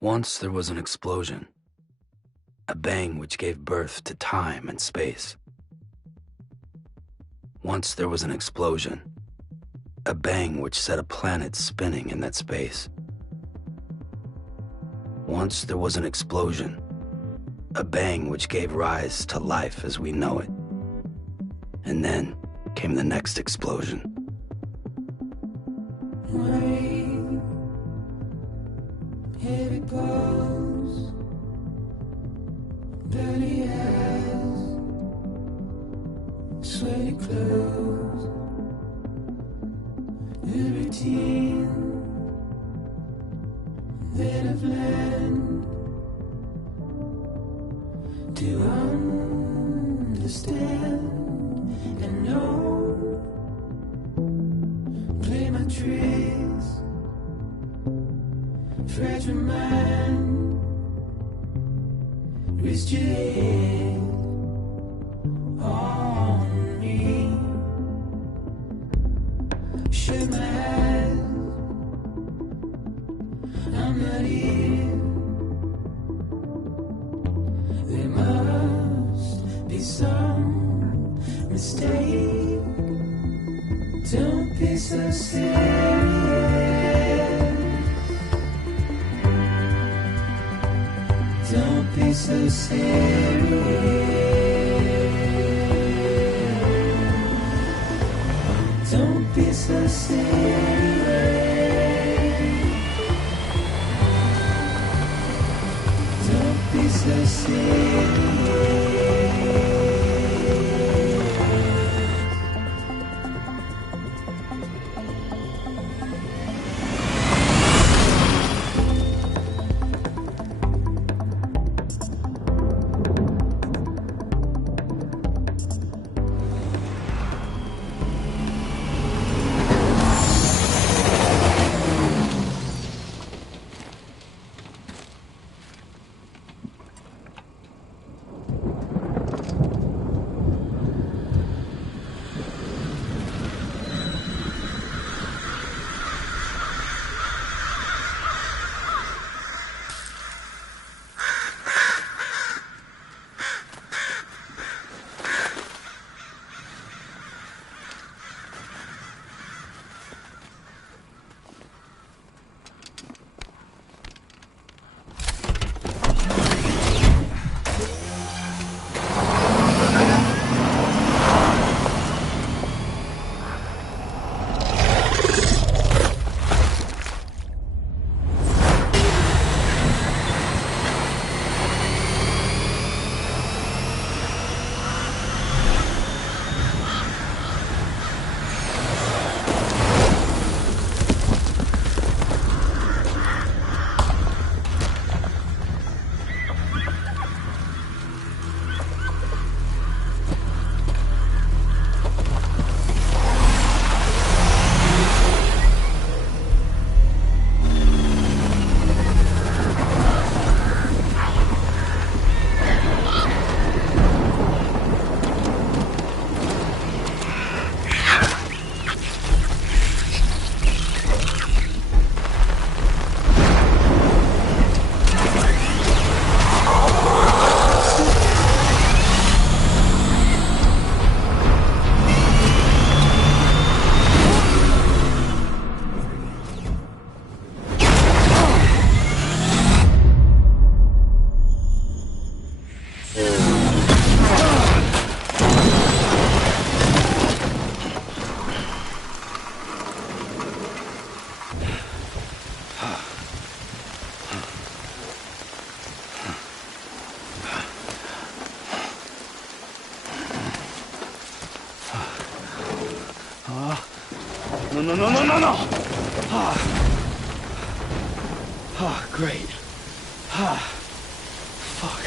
Once there was an explosion, a bang which gave birth to time and space. Once there was an explosion, a bang which set a planet spinning in that space. Once there was an explosion, a bang which gave rise to life as we know it. And then came the next explosion. Rain, here it goes. Dirty hands, sweaty clothes. The routine that I've learned to understand and know. Play my tricks, fragile mind, rest your head on me. Shut my eyes, I'm not here. There must be some mistake. Don't be so serious. Don't be so serious. Don't be so serious. Don't be so serious. No. Great. Fuck.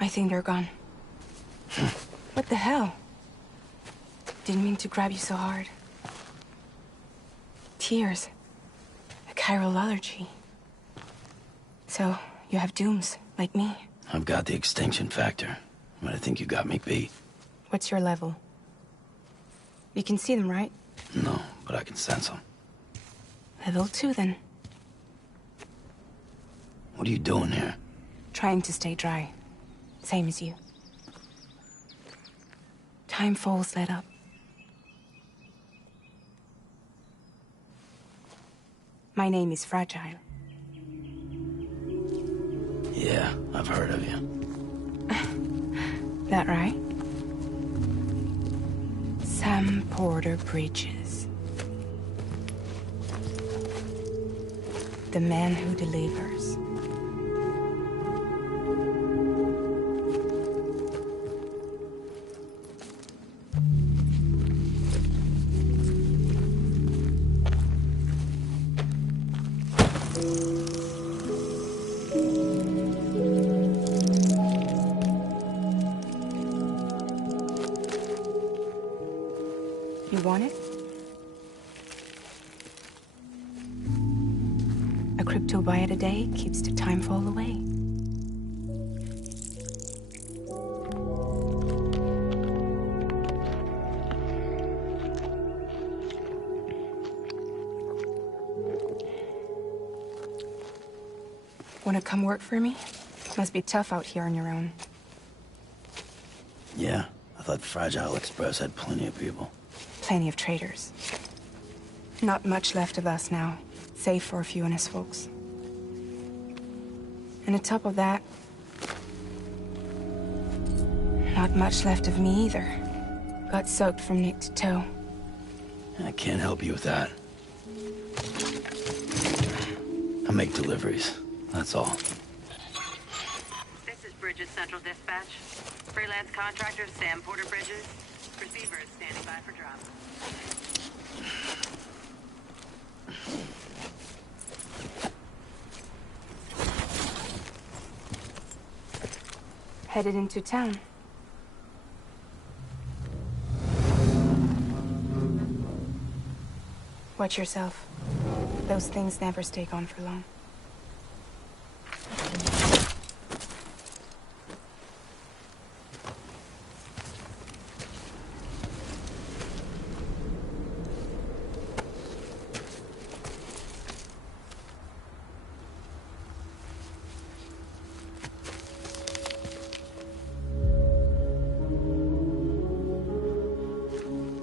I think they're gone. What the hell? Didn't mean to grab you so hard. Tears. A chiral allergy. So, you have dooms, like me. I've got the extinction factor, but I think you got me beat. What's your level? You can see them, right? No, but I can sense them. Level 2, then. What are you doing here? Trying to stay dry. Same as you. Time falls let up. My name is Fragile. Yeah, I've heard of you. That right? Sam Porter Bridges. The man who delivers. You want it? A crypto byte a day keeps the time fall away. Wanna come work for me? Must be tough out here on your own. Yeah, I thought Fragile Express had plenty of people. Plenty of traitors. Not much left of us now, save for a few honest folks. And on top of that, not much left of me either. Got soaked from neck to toe. I can't help you with that. I make deliveries, that's all. This is Bridges Central Dispatch. Freelance contractor Sam Porter Bridges. Receiver is standing by for drop. Headed into town. Watch yourself. Those things never stay gone for long.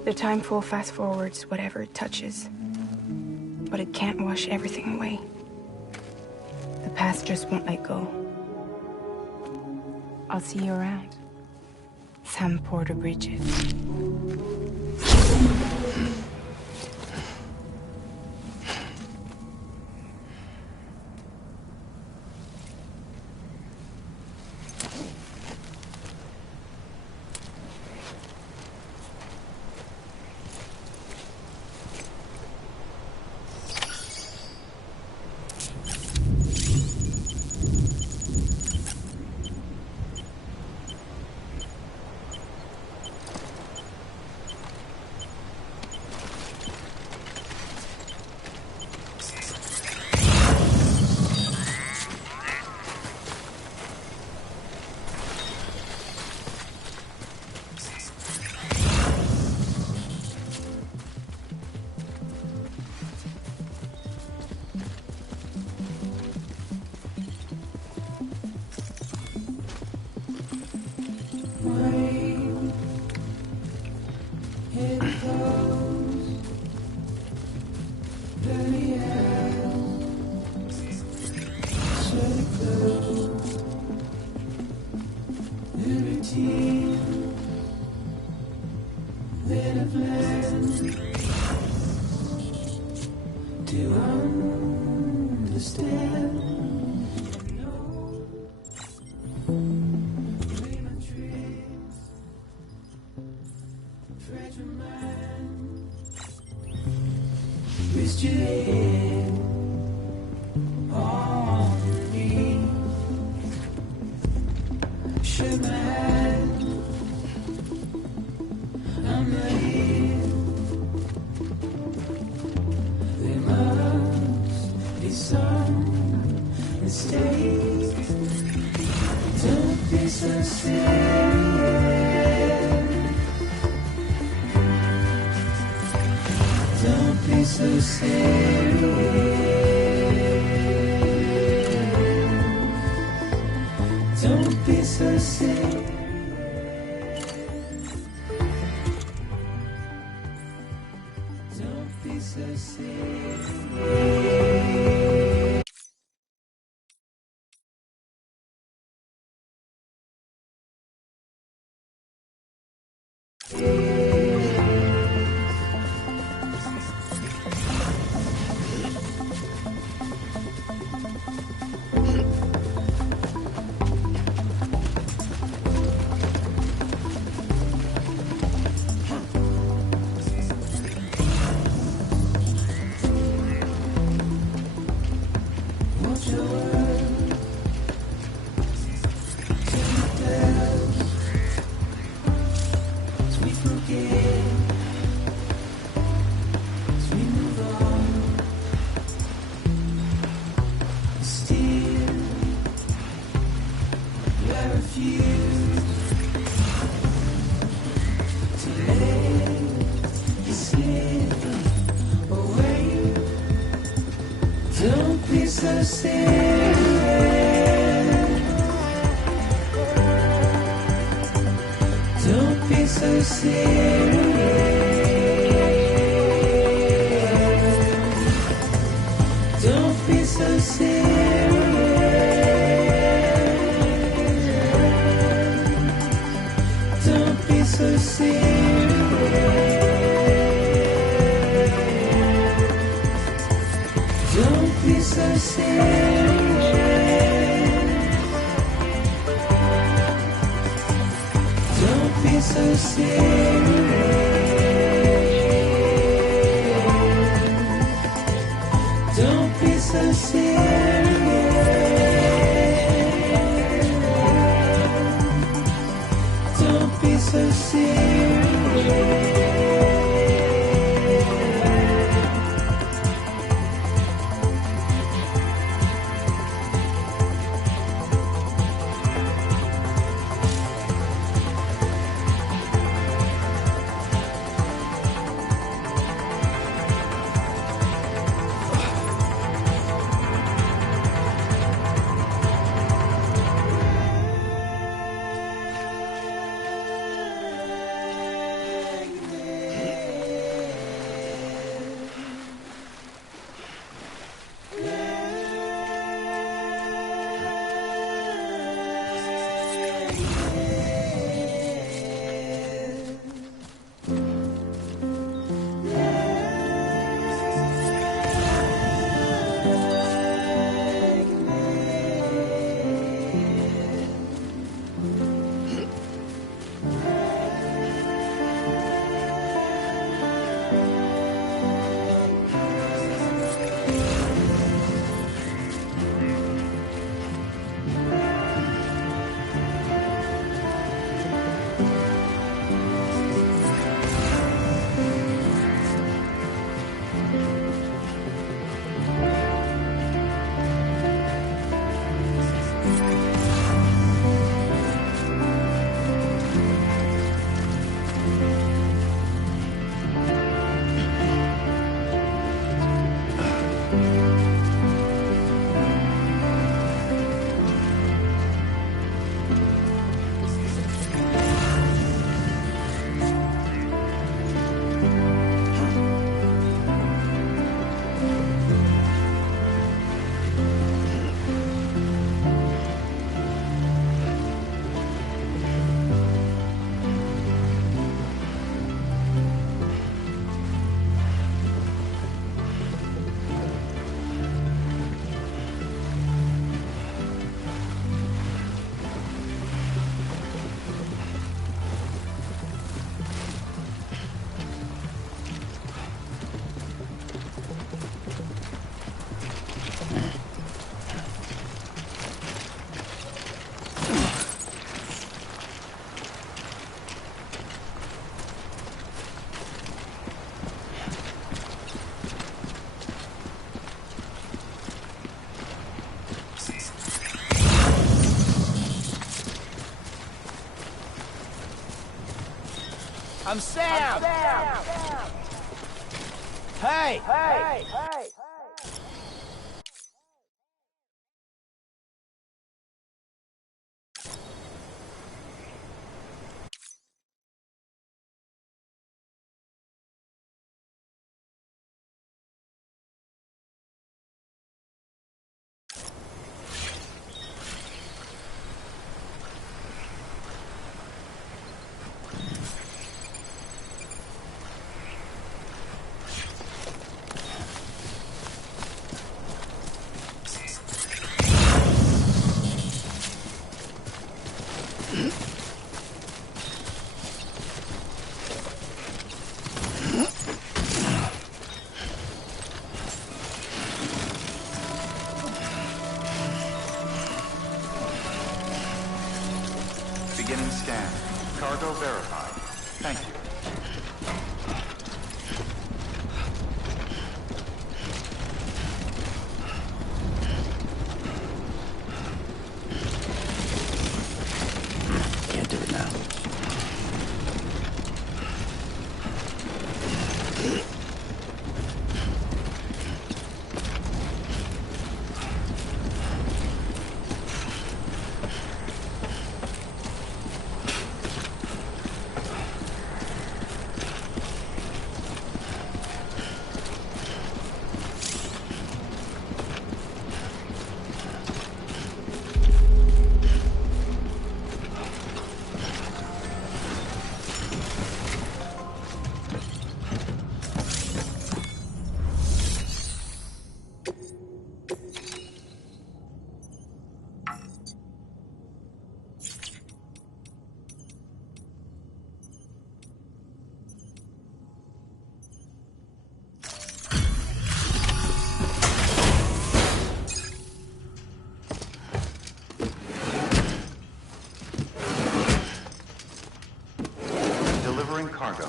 The time pool fast forwards whatever it touches. But it can't wash everything away. The past just won't let go. I'll see you around. Sam Porter Bridges. to understand. Twist your head on me. Shake my hand. I'm not here. There must be some mistake. Don't be so serious. Don't be so serious. Don't be so serious. Don't be so serious. Watch your words, turn it down. As we forget, as we move on, still I refuse to let you slip away. Don't be so serious. Don't be so serious. Don't be so serious. Don't be so serious. Don't be so serious. Don't be so serious. Don't be so serious. Don't be so serious. I'm Sam! Hey! Beginning scan. Cargo verified. Thank you. Can't do it now. Delivering cargo.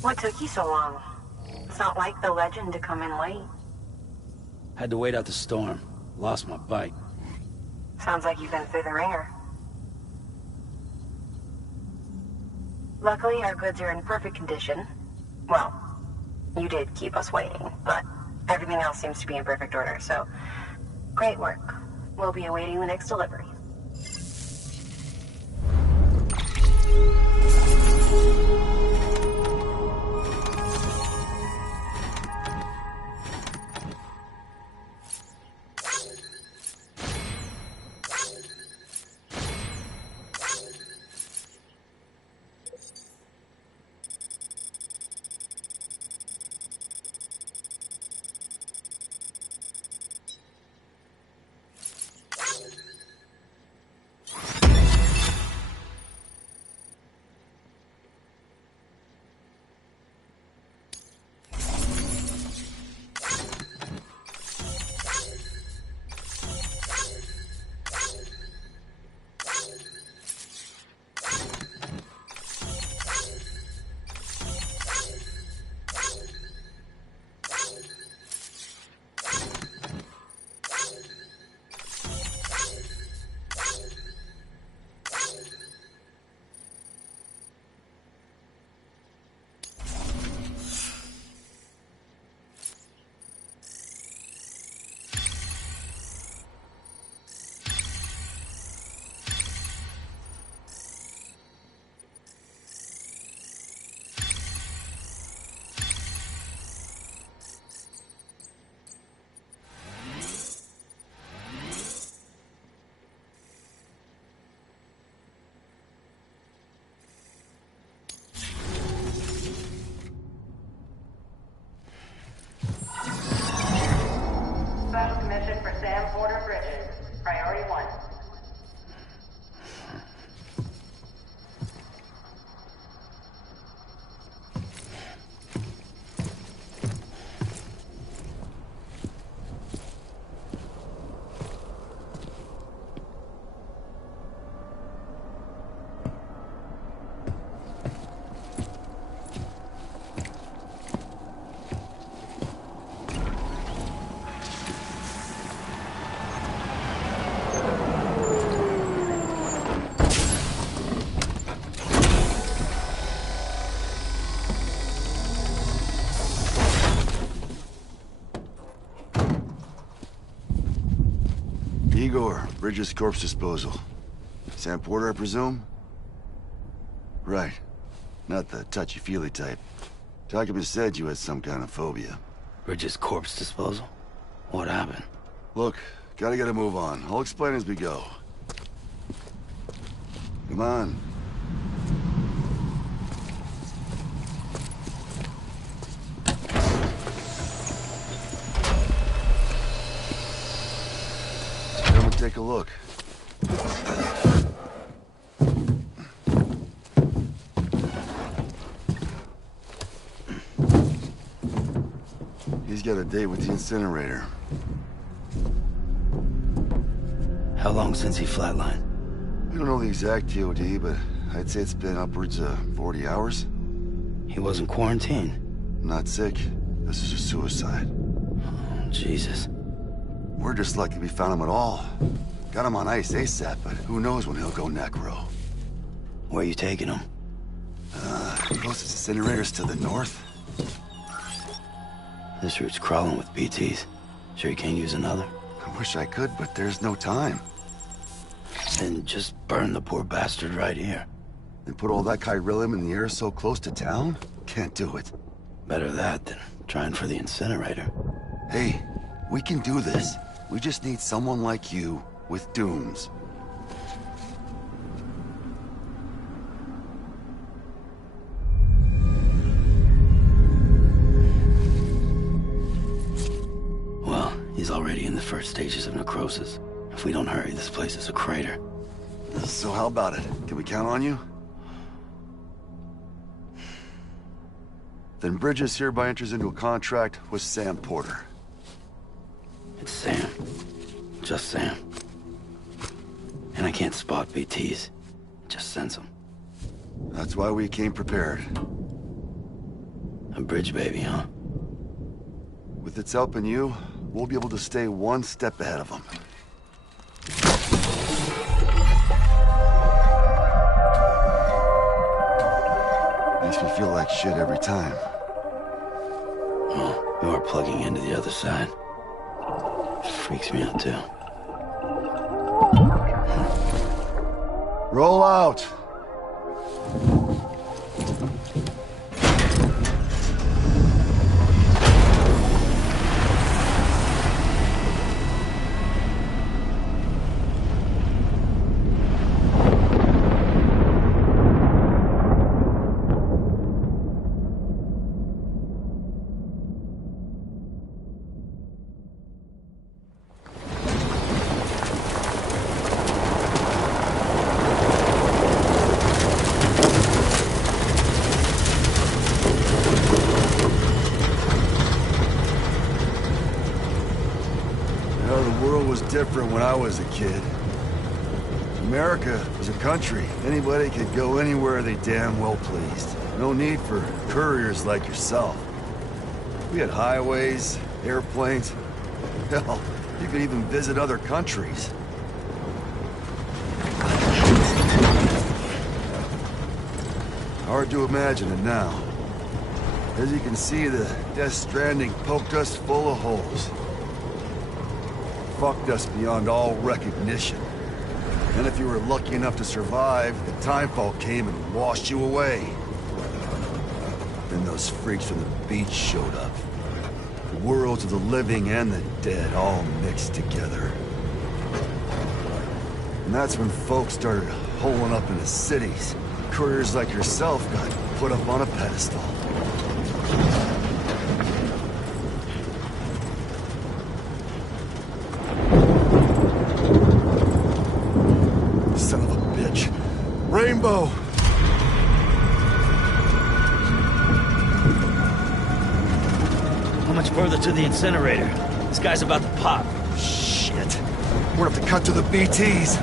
What took you so long? It's not like the legend to come in late. Had to wait out the storm. Lost my bike. Sounds like you've been through the ringer. Luckily, our goods are in perfect condition. Well, you did keep us waiting, but everything else seems to be in perfect order, so great work. We'll be awaiting the next delivery. Igor, Bridges Corpse Disposal. Sam Porter, I presume? Right. Not the touchy-feely type. Documents said you had some kind of phobia. Bridges corpse disposal? What happened? Look, gotta get a move on. I'll explain as we go. Come on. Come and take a look. He's got a date with the incinerator. How long since he flatlined? We don't know the exact TOD, but I'd say it's been upwards of 40 hours. He wasn't quarantined. Not sick. This is a suicide. Oh, Jesus. We're just lucky we found him at all. Got him on ice ASAP, but who knows when he'll go necro. Where you taking him? Closest incinerator's to the north. This route's crawling with BTs. Sure you can't use another? I wish I could, but there's no time. Then just burn the poor bastard right here. And put all that chiralium in the air so close to town? Can't do it. Better that than trying for the incinerator. Hey, we can do this. We just need someone like you with dooms. Well, he's already in the first stages of necrosis. If we don't hurry, this place is a crater. So how about it? Can we count on you? Then Bridges hereby enters into a contract with Sam Porter. It's Sam. Just Sam. And I can't spot BTs. Just sense them. That's why we came prepared. A bridge baby, huh? With its help and you, we'll be able to stay one step ahead of them. Makes me feel like shit every time. Well, you are plugging into the other side. Freaks me out, too. Roll out! Different when I was a kid. America was a country. Anybody could go anywhere they damn well pleased. No need for couriers like yourself. We had highways, airplanes. Hell, you could even visit other countries. Hard to imagine it now. As you can see, the Death Stranding poked us full of holes. Fucked us beyond all recognition. And if you were lucky enough to survive, the timefall came and washed you away. Then those freaks from the beach showed up. The worlds of the living and the dead all mixed together. And that's when folks started holing up into cities. Couriers like yourself got put up on a pedestal. Son of a bitch. Rainbow! How much further to the incinerator? This guy's about to pop. Shit. We're gonna have to cut to the BTs.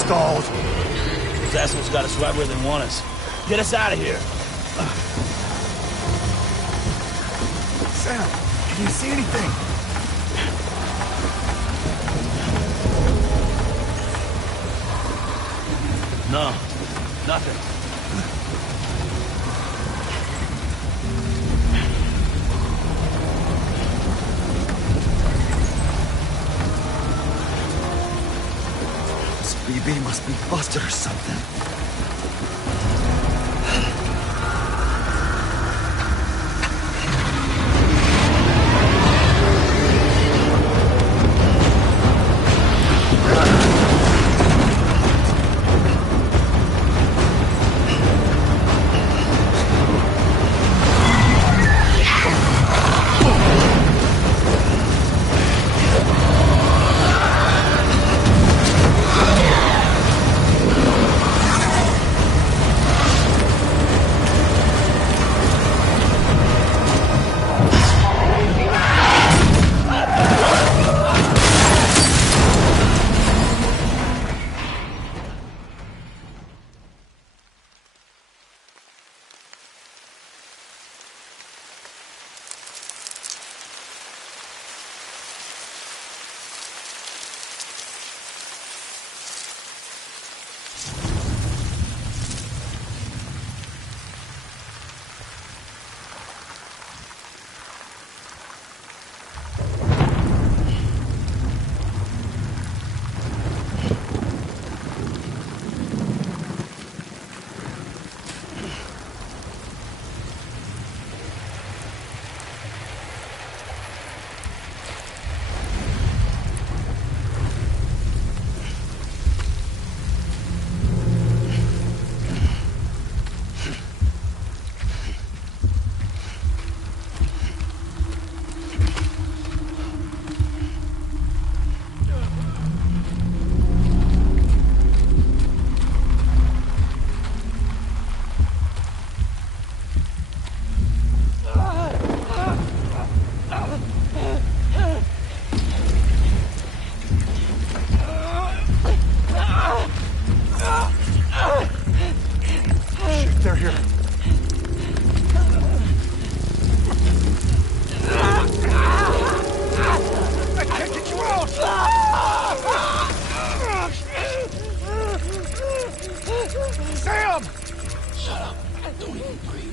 stalled. Those assholes got us right where they want us. Get us out of here. Sam, can you see anything? No, nothing. This BB must be busted or something. They're here. I can't get you out! Sam! Shut up. Don't even breathe.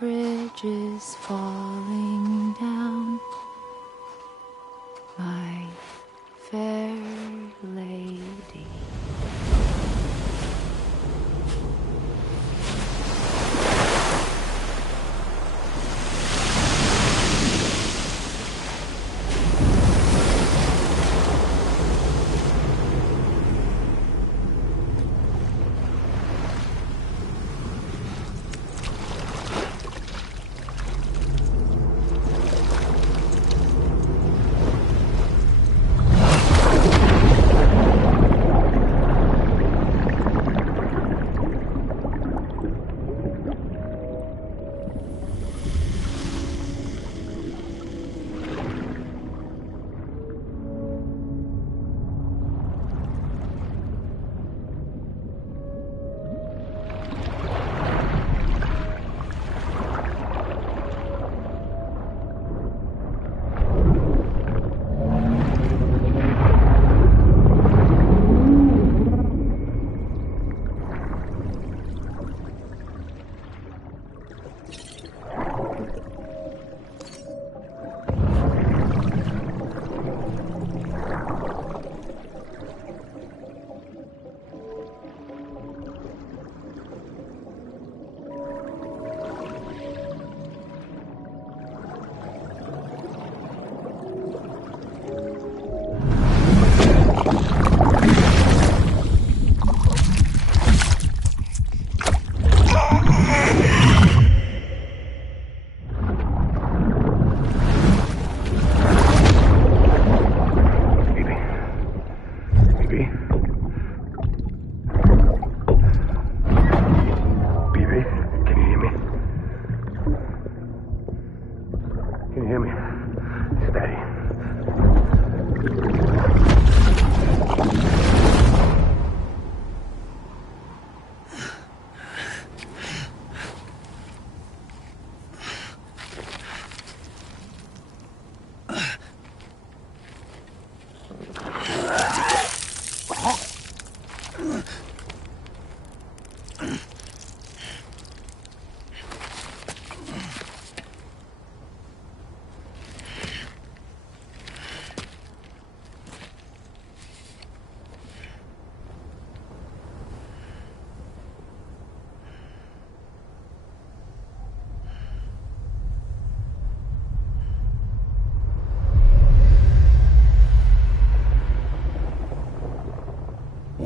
Bridges falling down, my fair lady.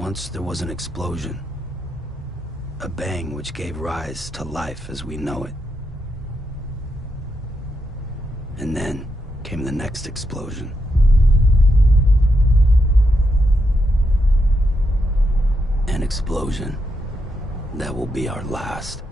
Once there was an explosion. A bang which gave rise to life as we know it. And then came the next explosion. An explosion that will be our last.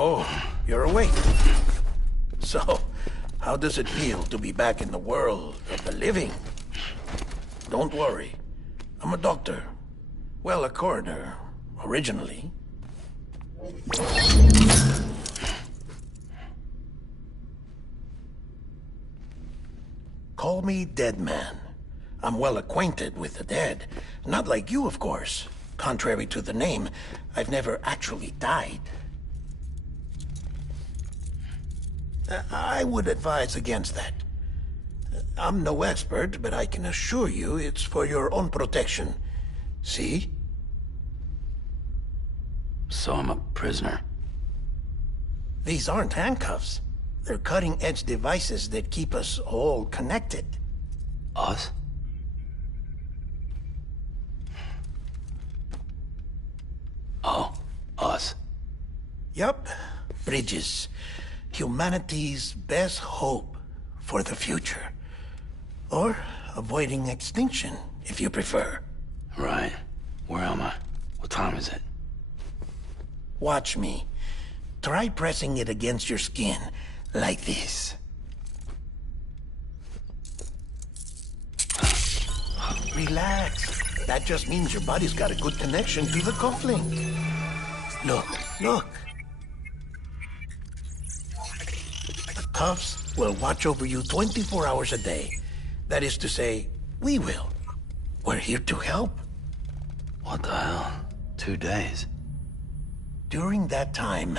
Oh, you're awake. So, how does it feel to be back in the world of the living? Don't worry. I'm a doctor. Well, a coroner, originally. Call me Dead Man. I'm well acquainted with the dead. Not like you, of course. Contrary to the name, I've never actually died. I would advise against that. I'm no expert, but I can assure you it's for your own protection. See? So I'm a prisoner. These aren't handcuffs. They're cutting-edge devices that keep us all connected. Us? Oh, us. Yup. Bridges. Humanity's best hope for the future. Or avoiding extinction, if you prefer. Right. Where am I? What time is it? Watch me. Try pressing it against your skin, like this. Relax. That just means your body's got a good connection to the cufflink. Look, look. The cuffs will watch over you 24 hours a day. That is to say, we will. We're here to help. What the hell? 2 days? During that time,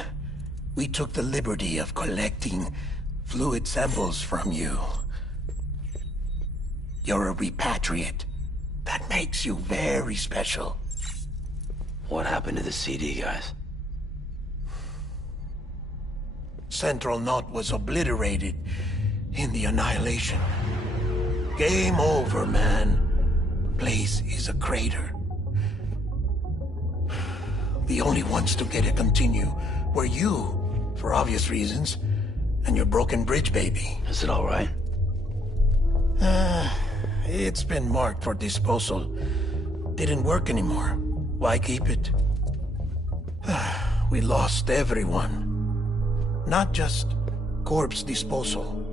we took the liberty of collecting fluid samples from you. You're a repatriate. That makes you very special. What happened to the CD guys? Central Knot was obliterated in the Annihilation. Game over, man. Place is a crater. The only ones to get it continue were you, for obvious reasons, and your broken bridge baby. Is it all right? It's been marked for disposal. Didn't work anymore. Why keep it? We lost everyone. Not just corpse disposal.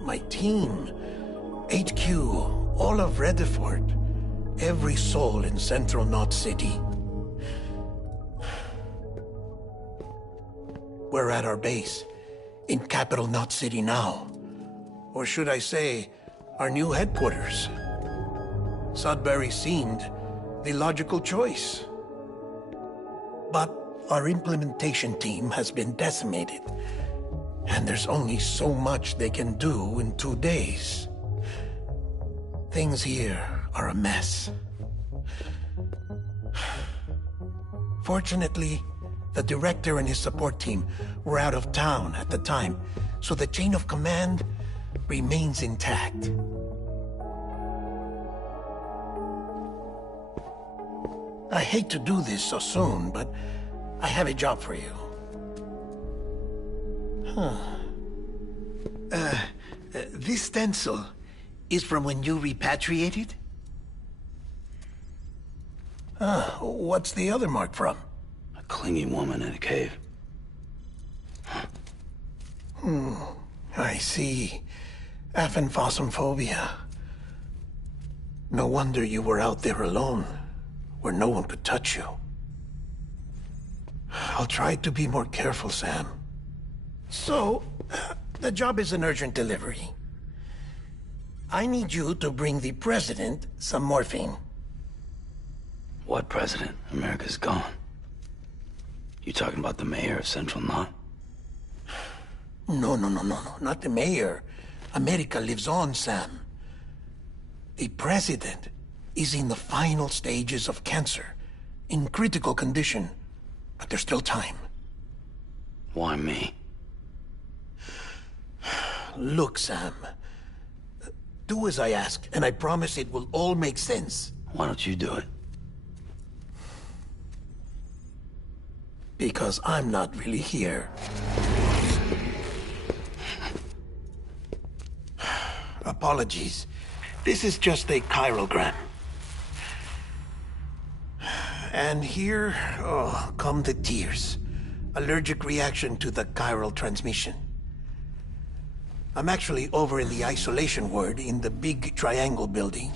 My team, HQ, all of Redford, every soul in Central Knot City. We're at our base, in Capital Knot City now. Or should I say, our new headquarters. Sudbury seemed the logical choice. But our implementation team has been decimated. And there's only so much they can do in 2 days. Things here are a mess. Fortunately, the director and his support team were out of town at the time, so the chain of command remains intact. I hate to do this so soon, but I have a job for you. This stencil is from when you repatriated? What's the other mark from? A clingy woman in a cave. I see. Aphenphosmphobia. No wonder you were out there alone, where no one could touch you. I'll try to be more careful, Sam. So, the job is an urgent delivery. I need you to bring the president some morphine. What president? America's gone. You talking about the mayor of Central Knot? No, not the mayor. America lives on, Sam. The president is in the final stages of cancer, in critical condition, but there's still time. Why me? Look, Sam. Do as I ask, and I promise it will all make sense. Why don't you do it? Because I'm not really here. Apologies. This is just a chirogram. And here, come the tears. Allergic reaction to the chiral transmission. I'm actually over in the isolation ward in the big triangle building.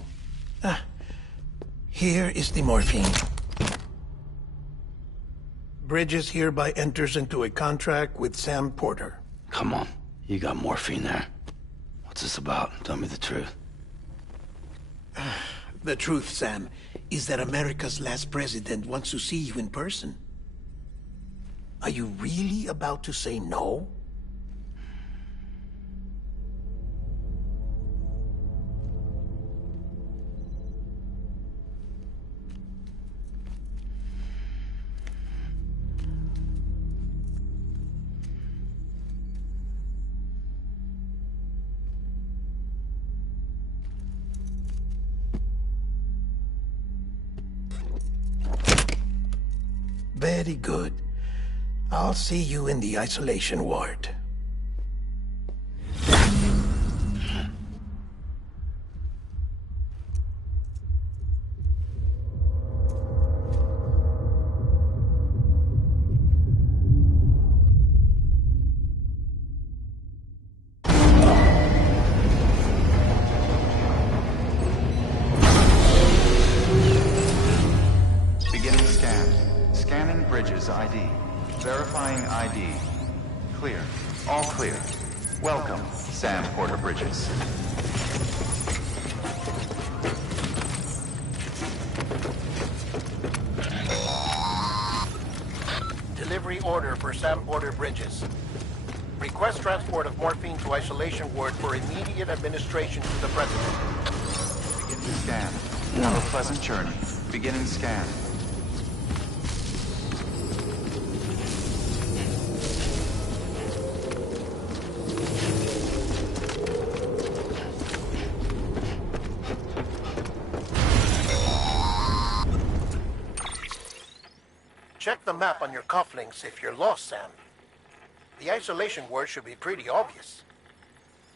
Here is the morphine. Bridges hereby enters into a contract with Sam Porter. Come on. You got morphine there. What's this about? Tell me the truth. The truth, Sam, is that America's last president wants to see you in person. Are you really about to say no? Very good. I'll see you in the isolation ward. Beginning scan. Scanning Bridges ID. Verifying ID. Clear. All clear. Welcome, Sam Porter Bridges. Delivery order for Sam Porter Bridges. Request transport of morphine to isolation ward for immediate administration to the president. Beginning scan. Have a pleasant journey. Beginning scan. Check the map on your cufflinks if you're lost, Sam. The isolation word should be pretty obvious.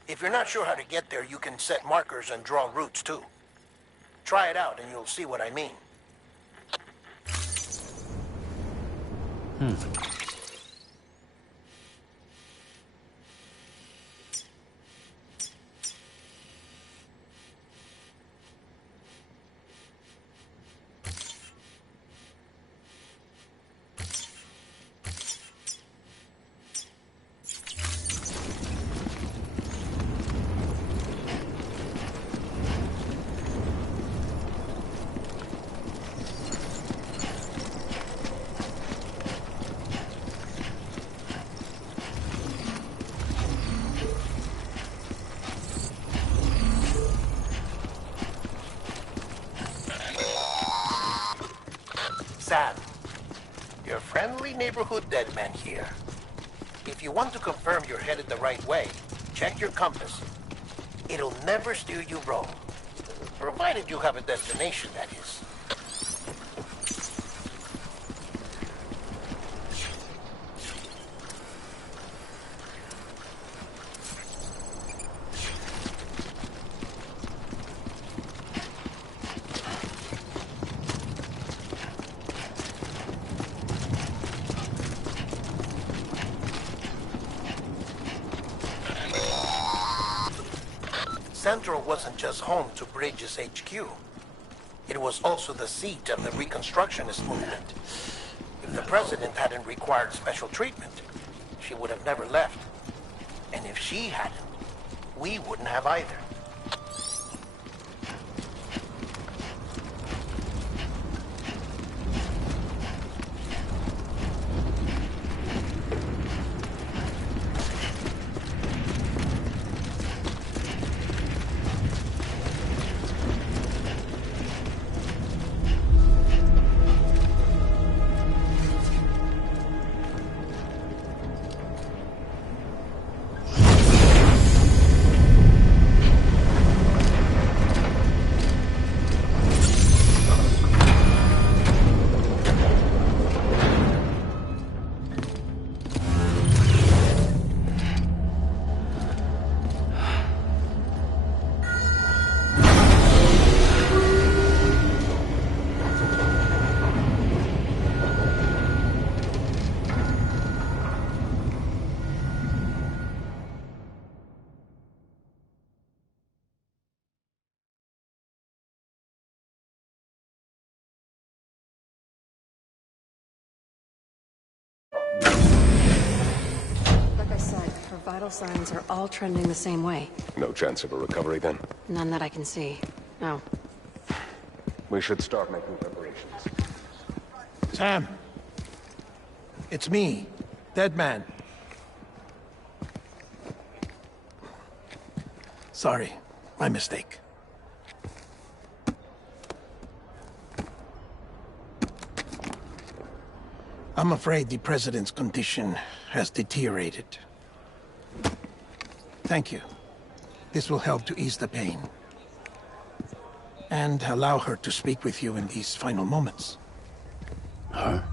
If you're not sure how to get there, you can set markers and draw routes too. Try it out and you'll see what I mean. friendly neighborhood dead man here. If you want to confirm you're headed the right way, check your compass. It'll never steer you wrong. Provided you have a destination, that is. Central wasn't just home to Bridges HQ. It was also the seat of the Reconstructionist movement. If the president hadn't required special treatment, she would have never left. And if she hadn't, we wouldn't have either. Like I said, her vital signs are all trending the same way. No chance of a recovery then? None that I can see. No. We should start making preparations. Sam! It's me, Dead Man. Sorry, my mistake. I'm afraid the president's condition has deteriorated. Thank you. This will help to ease the pain. And allow her to speak with you in these final moments. Her?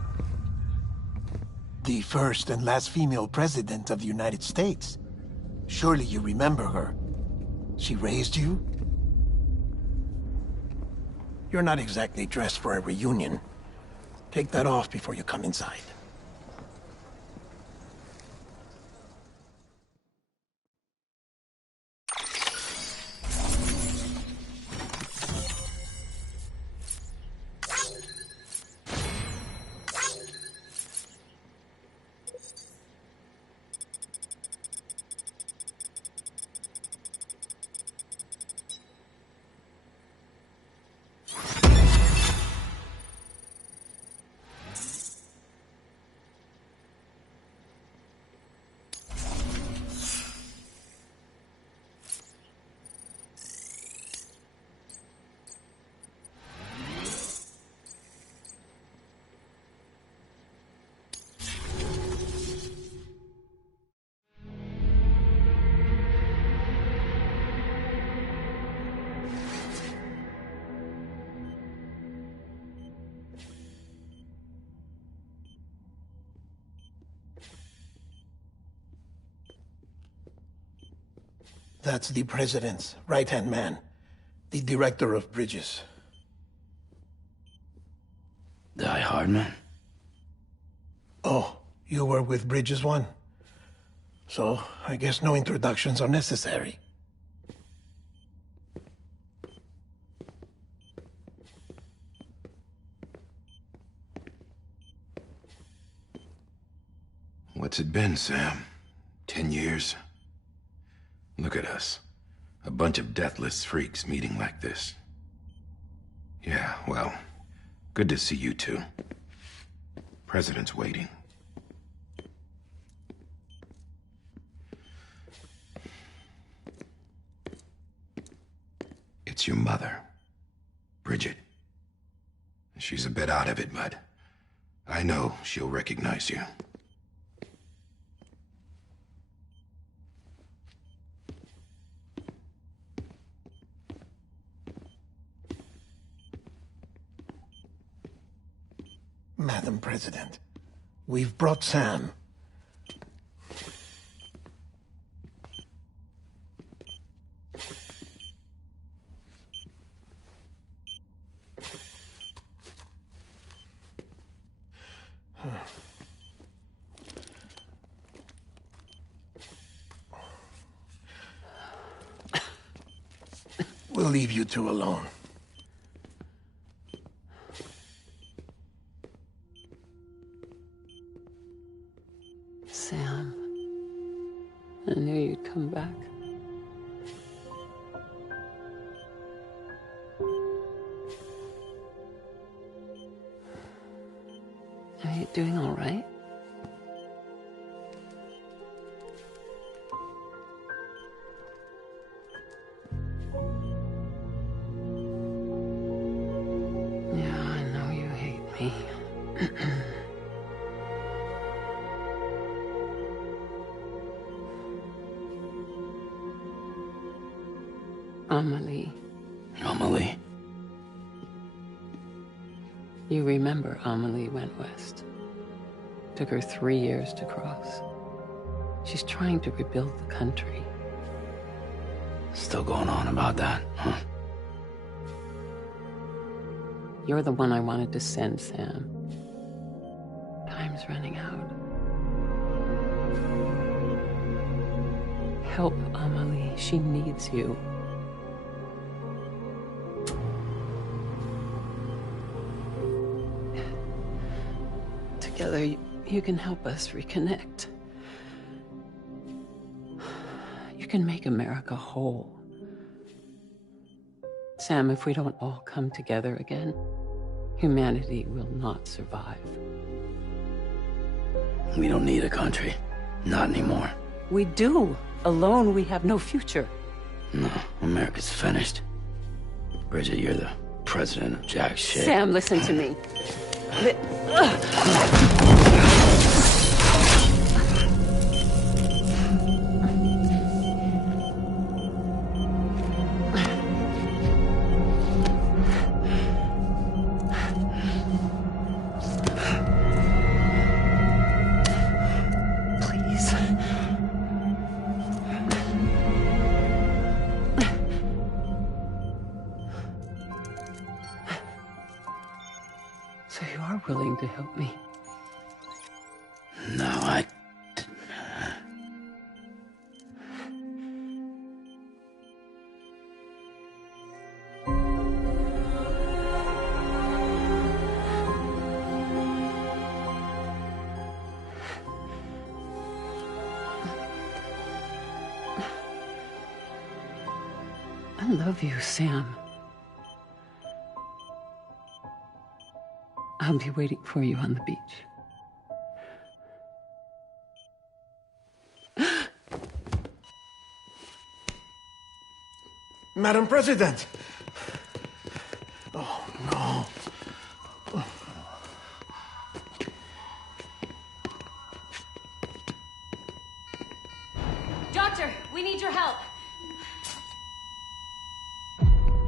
The first and last female president of the United States. Surely you remember her. She raised you? You're not exactly dressed for a reunion. Take that off before you come inside. That's the president's right-hand man, the director of bridges. Die Hardman? Oh, you were with Bridges 1? So, I guess no introductions are necessary. What's it been, Sam? 10 years? Look at us. A bunch of deathless freaks meeting like this. Yeah, well, good to see you two. President's waiting. It's your mother, Bridget. She's a bit out of it, but I know she'll recognize you. Madam President, we've brought Sam. We'll leave you two alone. Sam, I knew you'd come back. Are you doing all right? Yeah, I know you hate me. Amelie. Amelie? You remember Amelie went west. Took her 3 years to cross. She's trying to rebuild the country. Still going on about that, huh? You're the one I wanted to send, Sam. Time's running out. Help Amelie. She needs you. Together, you can help us reconnect. You can make America whole. Sam, if we don't all come together again, humanity will not survive. We don't need a country. Not anymore. We do. Alone, we have no future. No, America's finished. Bridget, you're the president of jack shit. Sam, listen to me. So you are willing to help me? No, I love you, Sam. I'll be waiting for you on the beach. Madam President! Oh, no. Doctor, we need your help.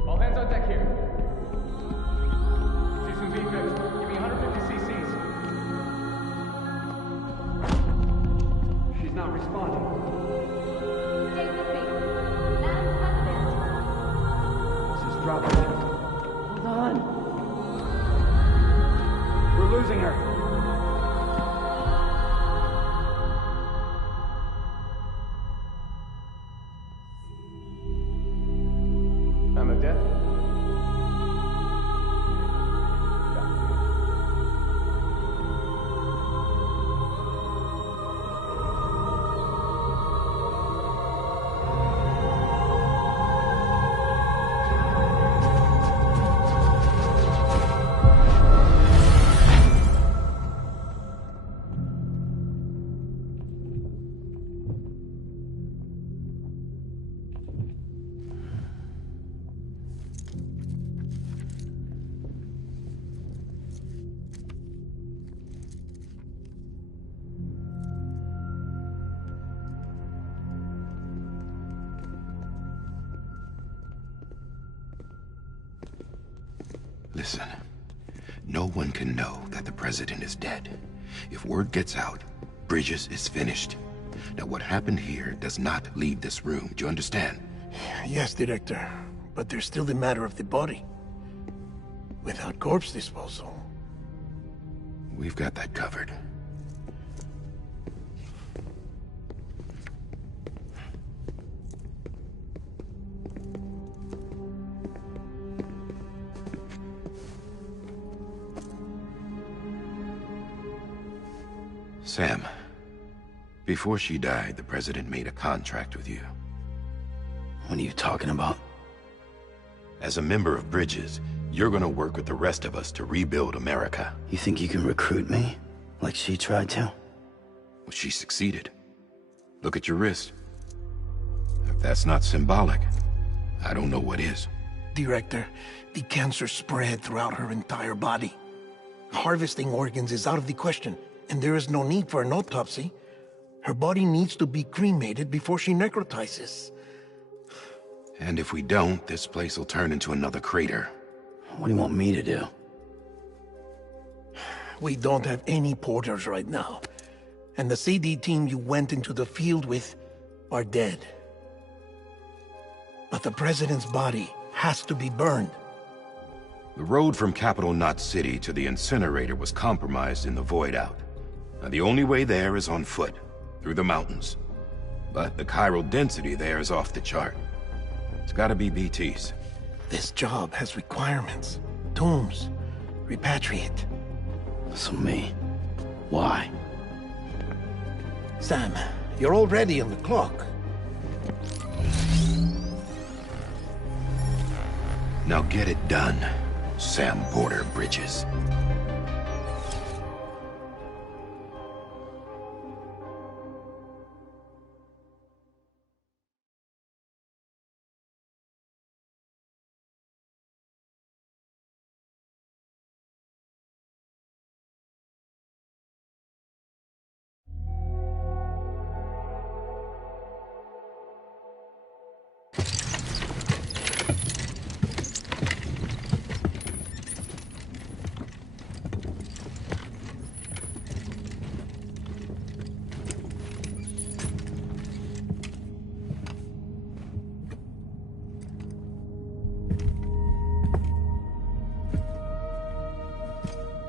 All hands on deck here. Jason V. Fetus, give me 150 cc's. She's not responding. Stay with me. Madam President. This is dropping. Hold on. We're losing her. Listen, no one can know that the president is dead. If word gets out, Bridges is finished. Now, what happened here does not leave this room. Do you understand? Yes, Director. But there's still the matter of the body. Without corpse disposal. We've got that covered. Sam, before she died, the president made a contract with you. What are you talking about? As a member of Bridges, you're gonna work with the rest of us to rebuild America. You think you can recruit me? Like she tried to? Well, she succeeded. Look at your wrist. If that's not symbolic, I don't know what is. Director, the cancer spread throughout her entire body. Harvesting organs is out of the question, and there is no need for an autopsy. Her body needs to be cremated before she necrotizes. And if we don't, this place will turn into another crater. What do you want me to do? We don't have any porters right now. And the CD team you went into the field with are dead. But the president's body has to be burned. The road from Capital Knot City to the incinerator was compromised in the void out. Now, the only way there is on foot, through the mountains. But the chiral density there is off the chart. It's gotta be BT's. This job has requirements. Tombs. Repatriate. So me. Why? Sam, you're already on the clock. Now get it done, Sam Porter Bridges.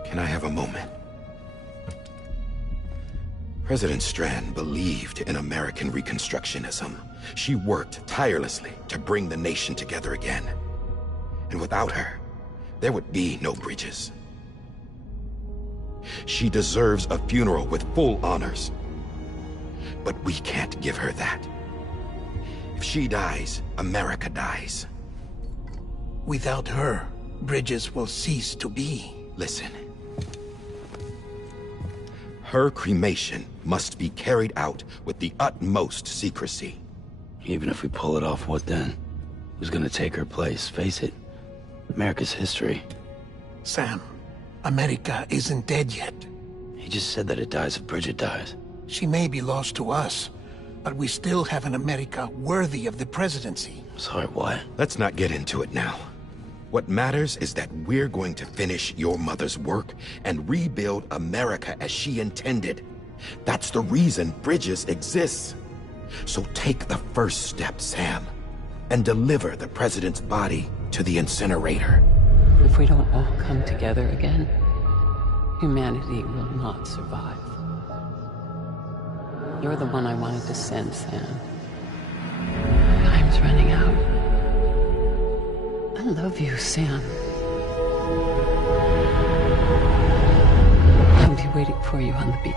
Can I have a moment? President Strand believed in American Reconstructionism. She worked tirelessly to bring the nation together again. And without her, there would be no Bridges. She deserves a funeral with full honors. But we can't give her that. If she dies, America dies. Without her, Bridges will cease to be. Listen. Her cremation must be carried out with the utmost secrecy. Even if we pull it off, what then? Who's gonna take her place? Face it, America's history. Sam, America isn't dead yet. He just said that it dies if Bridget dies. She may be lost to us, but we still have an America worthy of the presidency. Sorry, what? Let's not get into it now. What matters is that we're going to finish your mother's work and rebuild America as she intended. That's the reason Bridges exists. So take the first step, Sam, and deliver the president's body to the incinerator. If we don't all come together again, humanity will not survive. You're the one I wanted to send, Sam. Time's running out. I love you, Sam. I'll be waiting for you on the beach.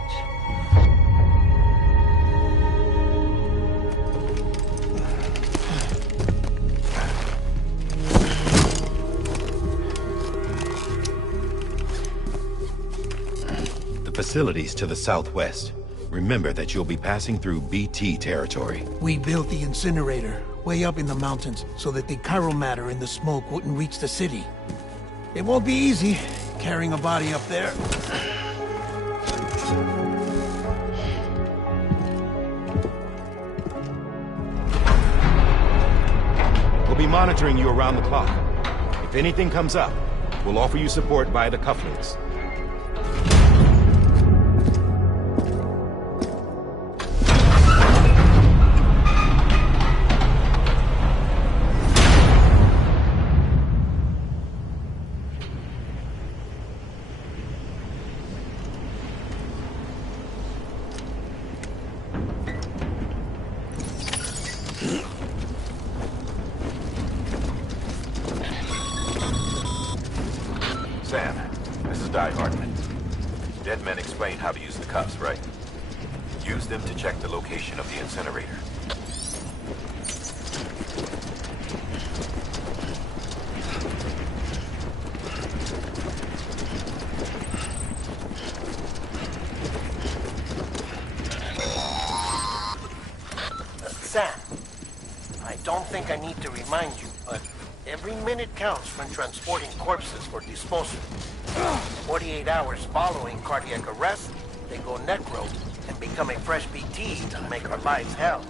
The facilities to the southwest. Remember that you'll be passing through BT territory. We built the incinerator way up in the mountains so that the chiral matter in the smoke wouldn't reach the city. It won't be easy carrying a body up there. We'll be monitoring you around the clock. If anything comes up, We'll offer you support via the cufflinks. Sam, this is Di Hartman. Dead men explained how to use the cuffs, right? Use them to check the location of the incinerator. Sam, I don't think I need to remind you, but every minute counts when transporting corpses for disposal. 48 hours following cardiac arrest, they go necro and become a fresh BT to make our lives hell.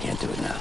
Can't do it now.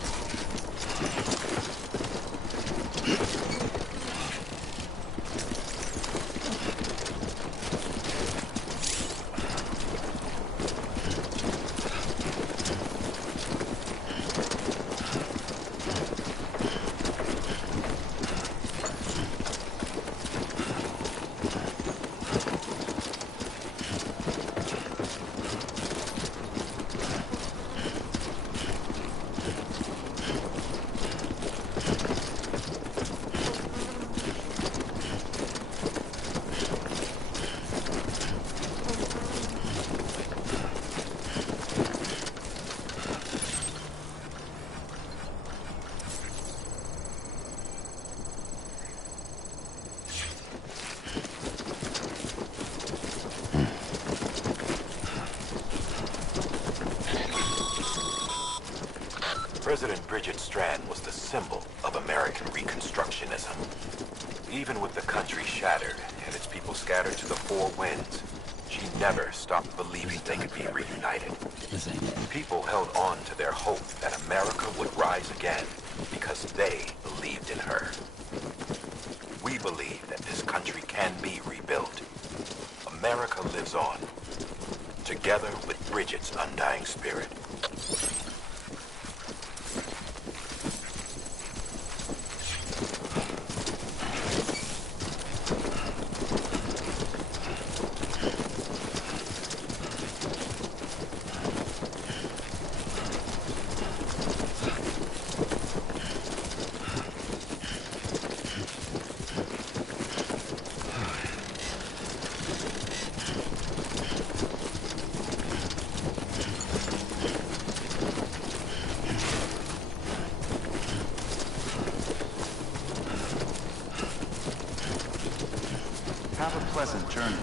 President Bridget Strand was the symbol of American Reconstructionism. Even with the country shattered and its people scattered to the four winds, she never stopped believing they could be reunited. People held on to their hope that America would rise again because they believed in her. We believe that this country can be rebuilt. America lives on, together with Bridget's undying spirit. Have a pleasant journey.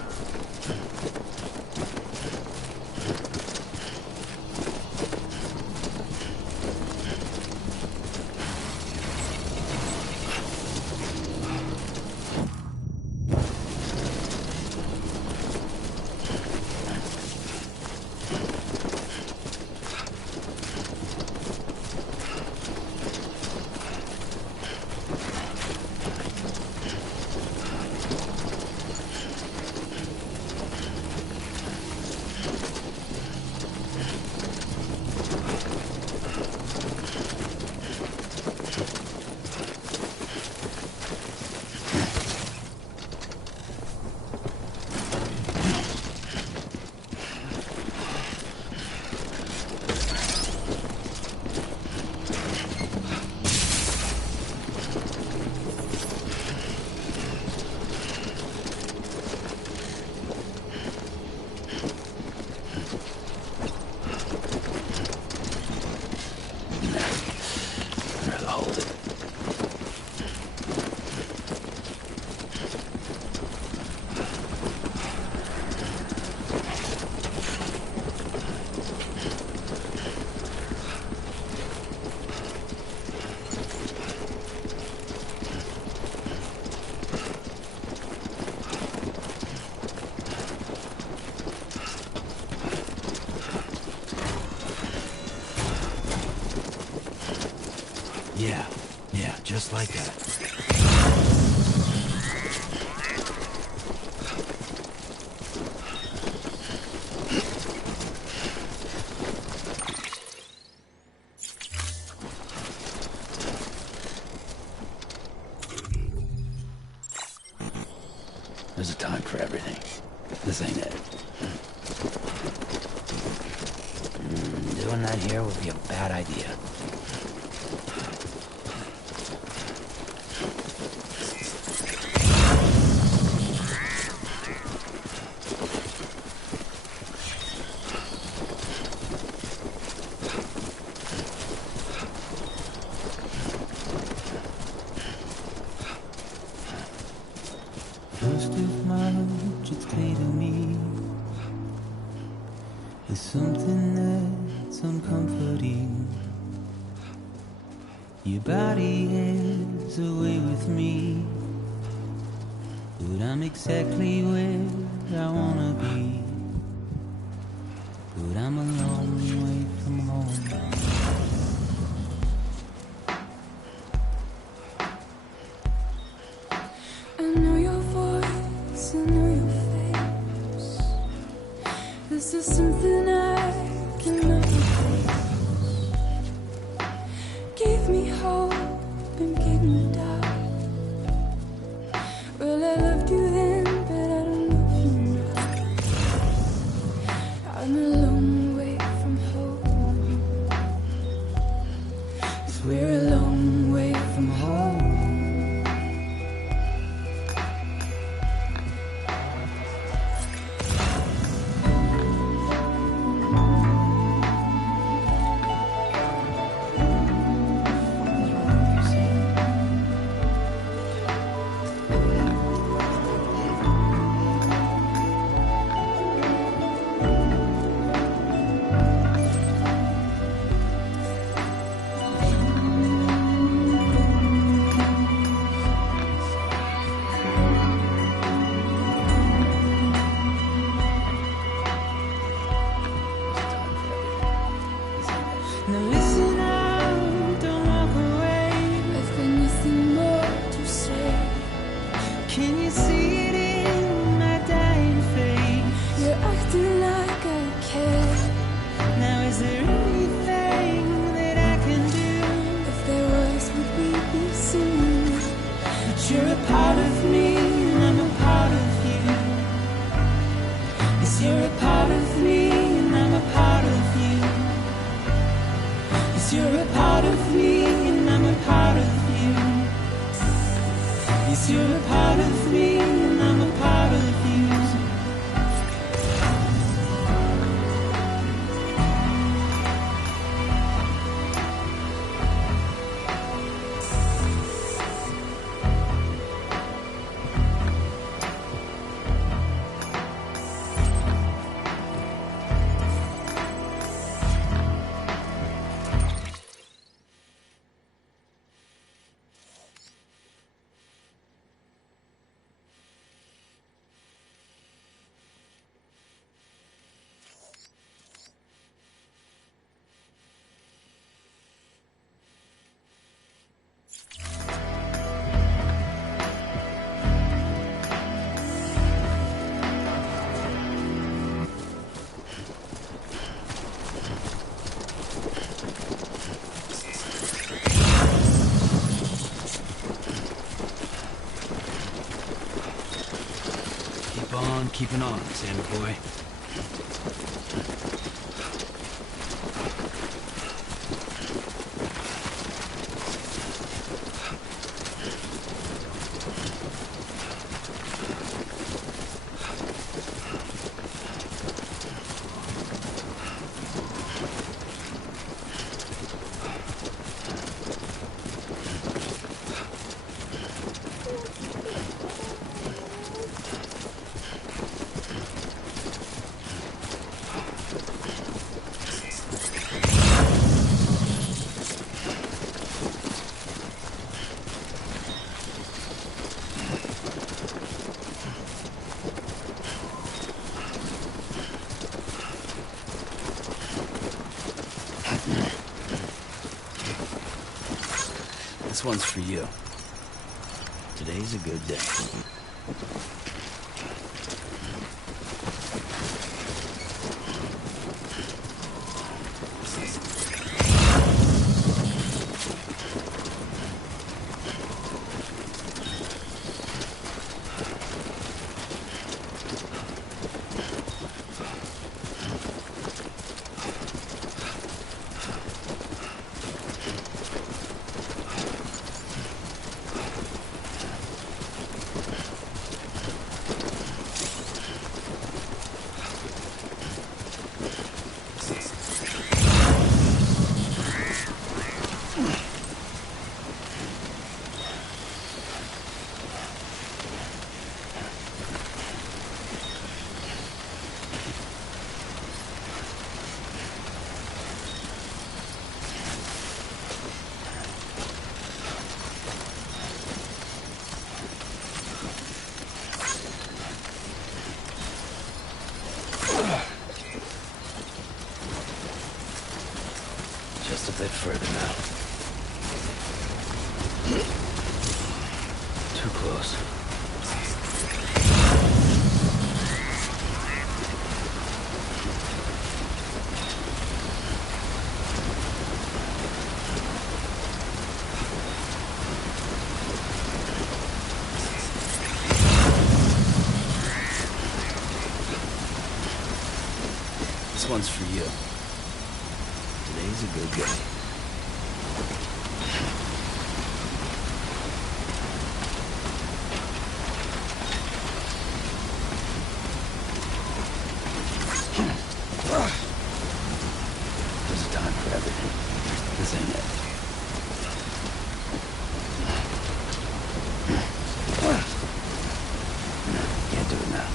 just like that. There's a time for everything. This ain't it. Doing that here would be a bad idea. Most of my life, it's clear to me there's something that's uncomforting. Your body is away with me, but I'm exactly where I wanna be. But I'm a long way from home. I know your voice, I know your face. This is something I cannot replace. Gave me hope and gave me doubt. Well, I loved you then, but I don't love you now. I'm a long way from home. 'Cause we're a long way from home. Now listen out, don't walk away. I've got nothing more to say. Can you see it in my dying face? You're acting like I care. Now is there anything that I can do? If there was, would we be singing? But you're a part of me, and I'm a part of you. Yes, you're a part of me, and I'm a part of you. Yes, you're a part of me, and I'm a part of you. Yes, you're a part of me, and I'm a part of you. Keeping on, Sammy boy. This one's for you. Today's a good day. Just a bit further now. Too close. This one's for you. Today's a good day. There's a time for everything. This ain't it. Can't do it now.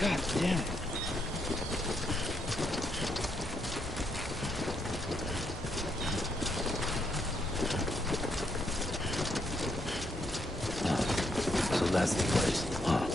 God damn it. So that's the place, huh?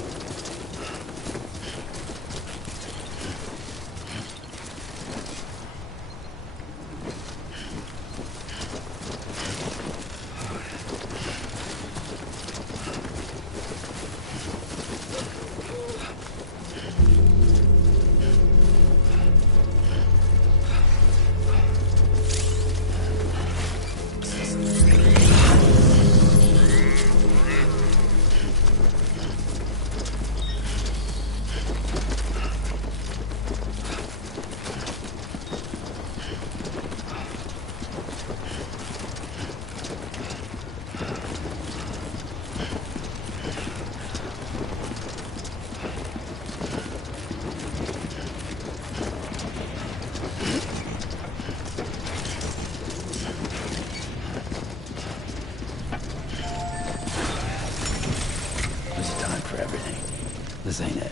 For everything. This ain't it.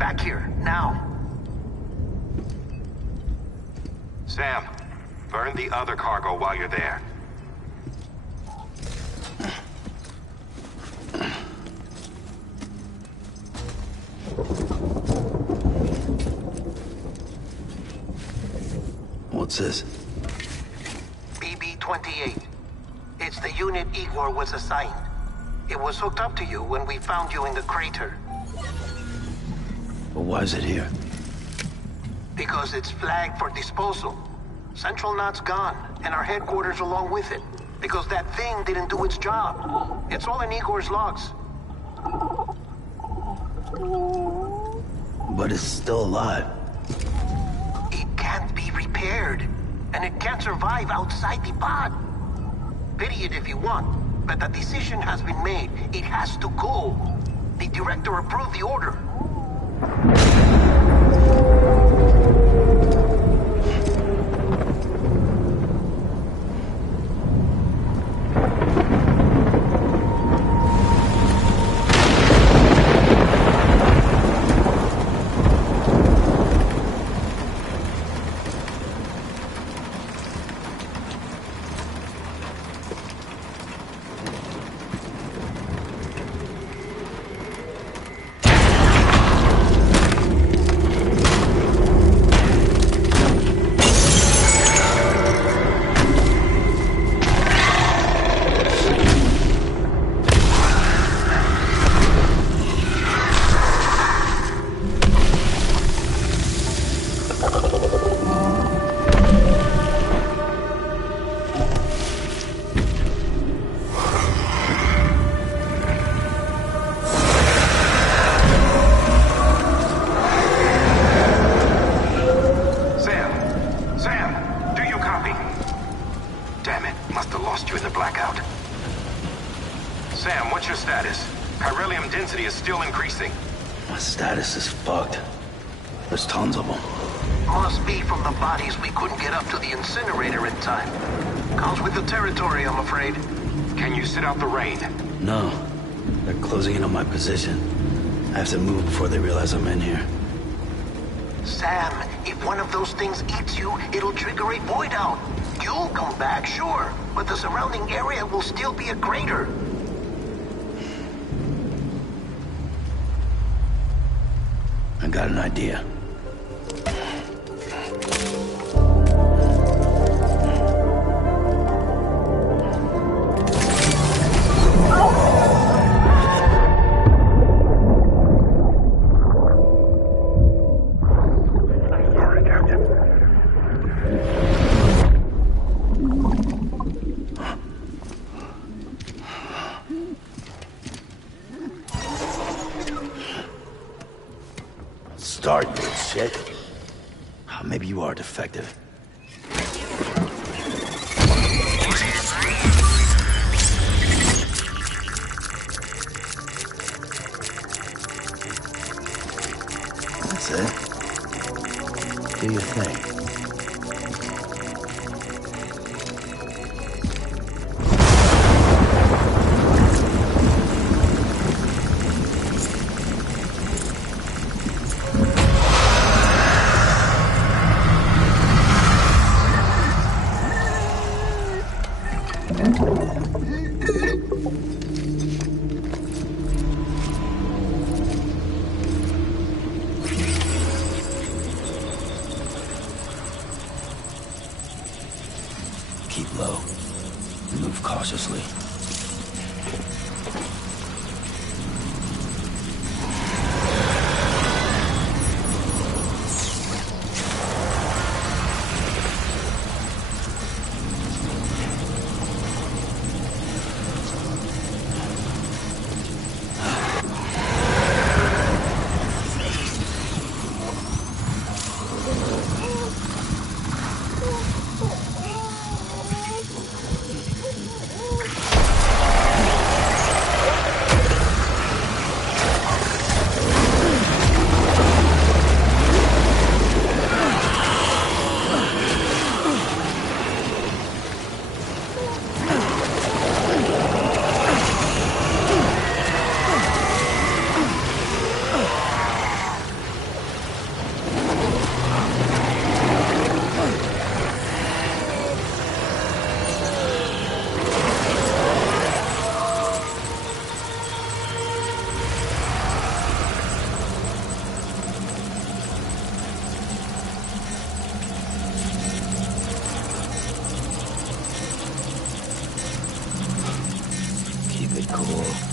back here, now. Sam, burn the other cargo while you're there. What's this? BB-28. It's the unit Igor was assigned. It was hooked up to you when we found you in the crater. But why is it here? Because it's flagged for disposal. Central Knot's gone, and our headquarters along with it. Because that thing didn't do its job. It's all in Igor's logs. But it's still alive. It can't be repaired, and it can't survive outside the pod. Pity it if you want, but the decision has been made. It has to go. The director approved the order. Position. I have to move before they realize I'm in here. Sam, if one of those things eats you, it'll trigger a void out. You'll come back, sure, but the surrounding area will still be a crater. I got an idea. Start, you shit. Maybe you are defective. That's it. Do your thing. Keep low. Move cautiously. cool.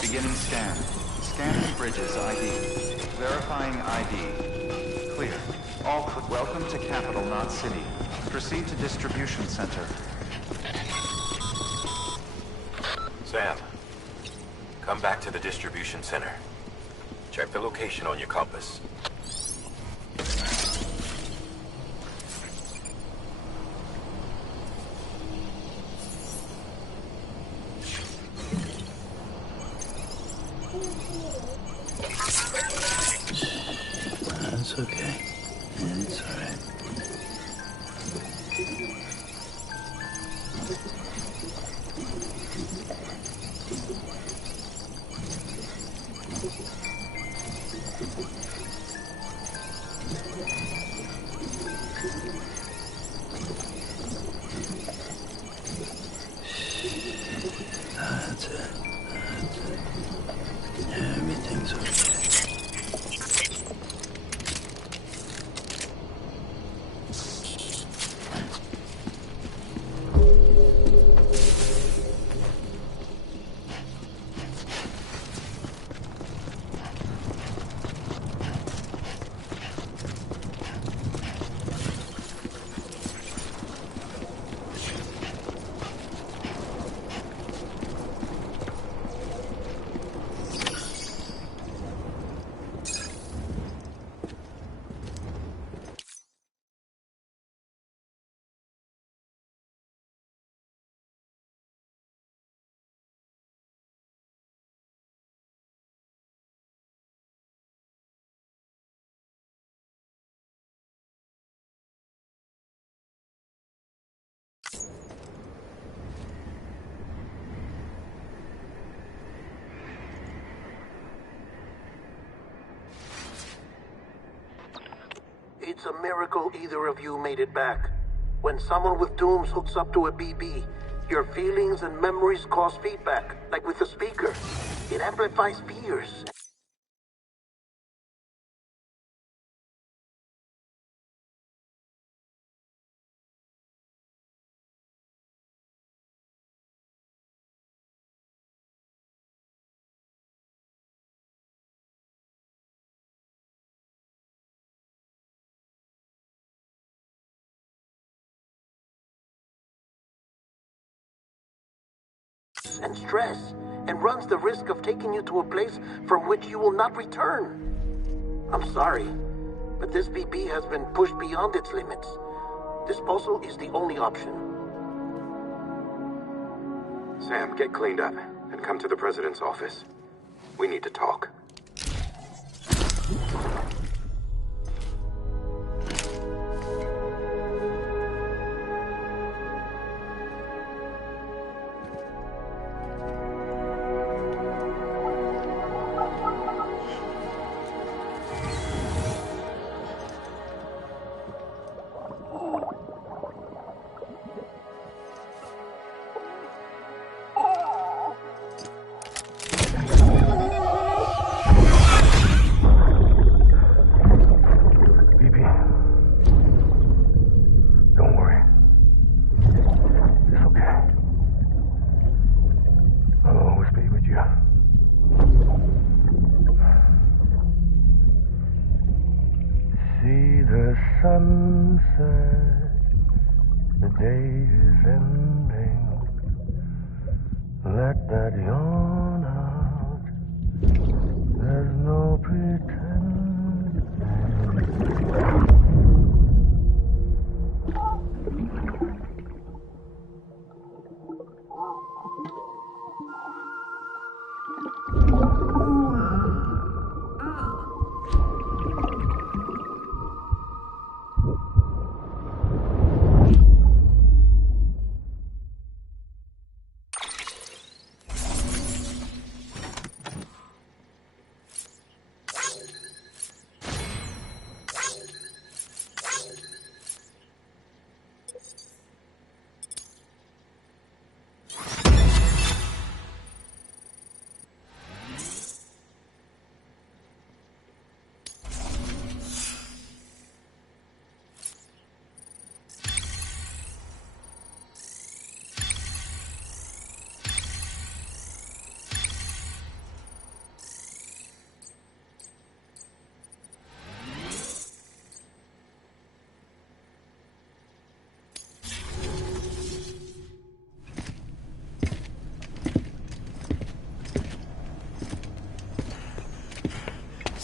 Beginning scan. Scanning bridges ID. Verifying ID. Clear. Welcome to Capital, not City. Proceed to distribution center. Sam, come back to the distribution center. Check the location on your compass. That's okay. It's all right. That's it. That's it. Everything's okay. It's a miracle either of you made it back. When someone with dooms hooks up to a BB, your feelings and memories cause feedback, like with the speaker. It amplifies fears. And stress. and runs the risk of taking you to a place from which you will not return. I'm sorry, but this BB has been pushed beyond its limits. Disposal is the only option. Sam, get cleaned up and come to the President's office. We need to talk. Sunset, the day is ending. Let that yawn out. There's no pretending.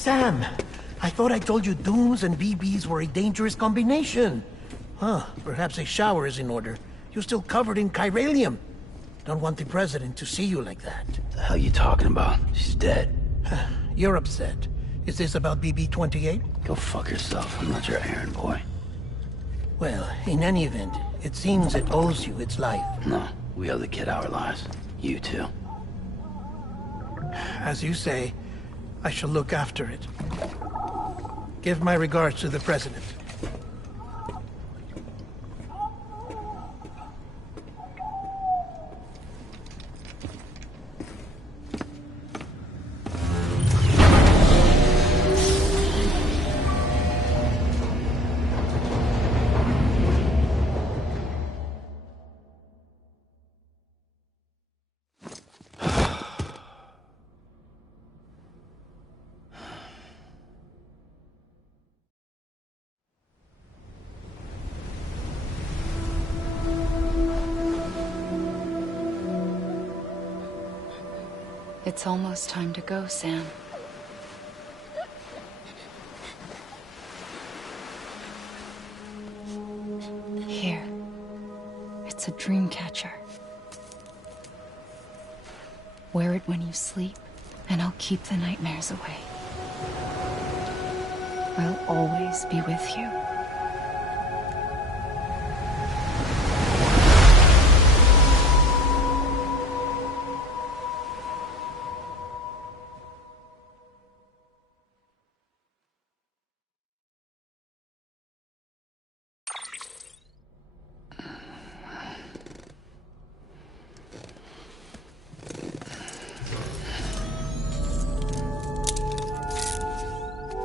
Sam, I thought I told you Dooms and BBs were a dangerous combination. Huh, perhaps a shower is in order. You're still covered in chiralium. Don't want the President to see you like that. The hell you talking about? She's dead. You're upset. Is this about BB-28? Go fuck yourself. I'm not your errand boy. Well, in any event, it seems it owes you its life. No, we owe the kid our lives. You too. As you say, I shall look after it. Give my regards to the President. It's almost time to go, Sam. Here. It's a dream catcher. Wear it when you sleep, and I'll keep the nightmares away. I'll always be with you.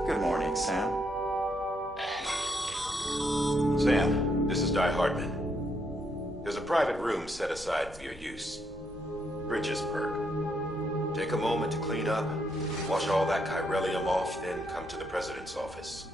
Good morning, Sam. Sam, this is Di Hartman. There's a private room set aside for your use. Bridges perk. Take a moment to clean up, wash all that chiralium off, then come to the President's office.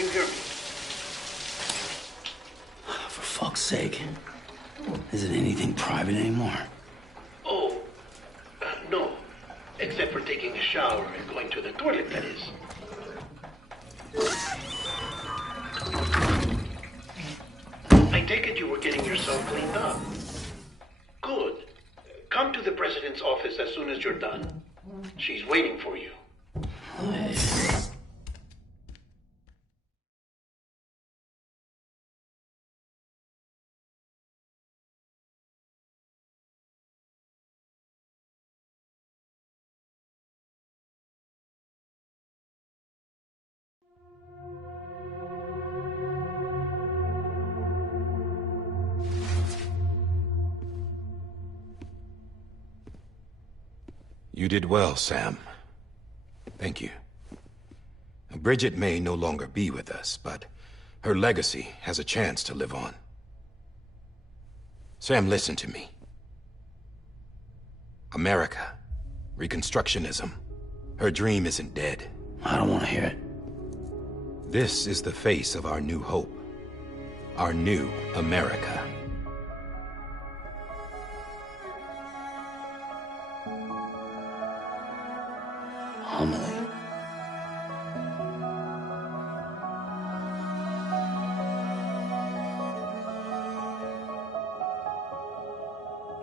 you hear me? For fuck's sake. Isn't anything private anymore? Oh, no. Except for taking a shower and going to the toilet, that is. I take it you were getting yourself cleaned up. Good. Come to the president's office as soon as you're done. She's waiting for you. You did well, Sam. Thank you. Bridget may no longer be with us, but her legacy has a chance to live on. Sam, listen to me. America, Reconstructionism, her dream isn't dead. I don't want to hear it. This is the face of our new hope. Our new America. Amelie.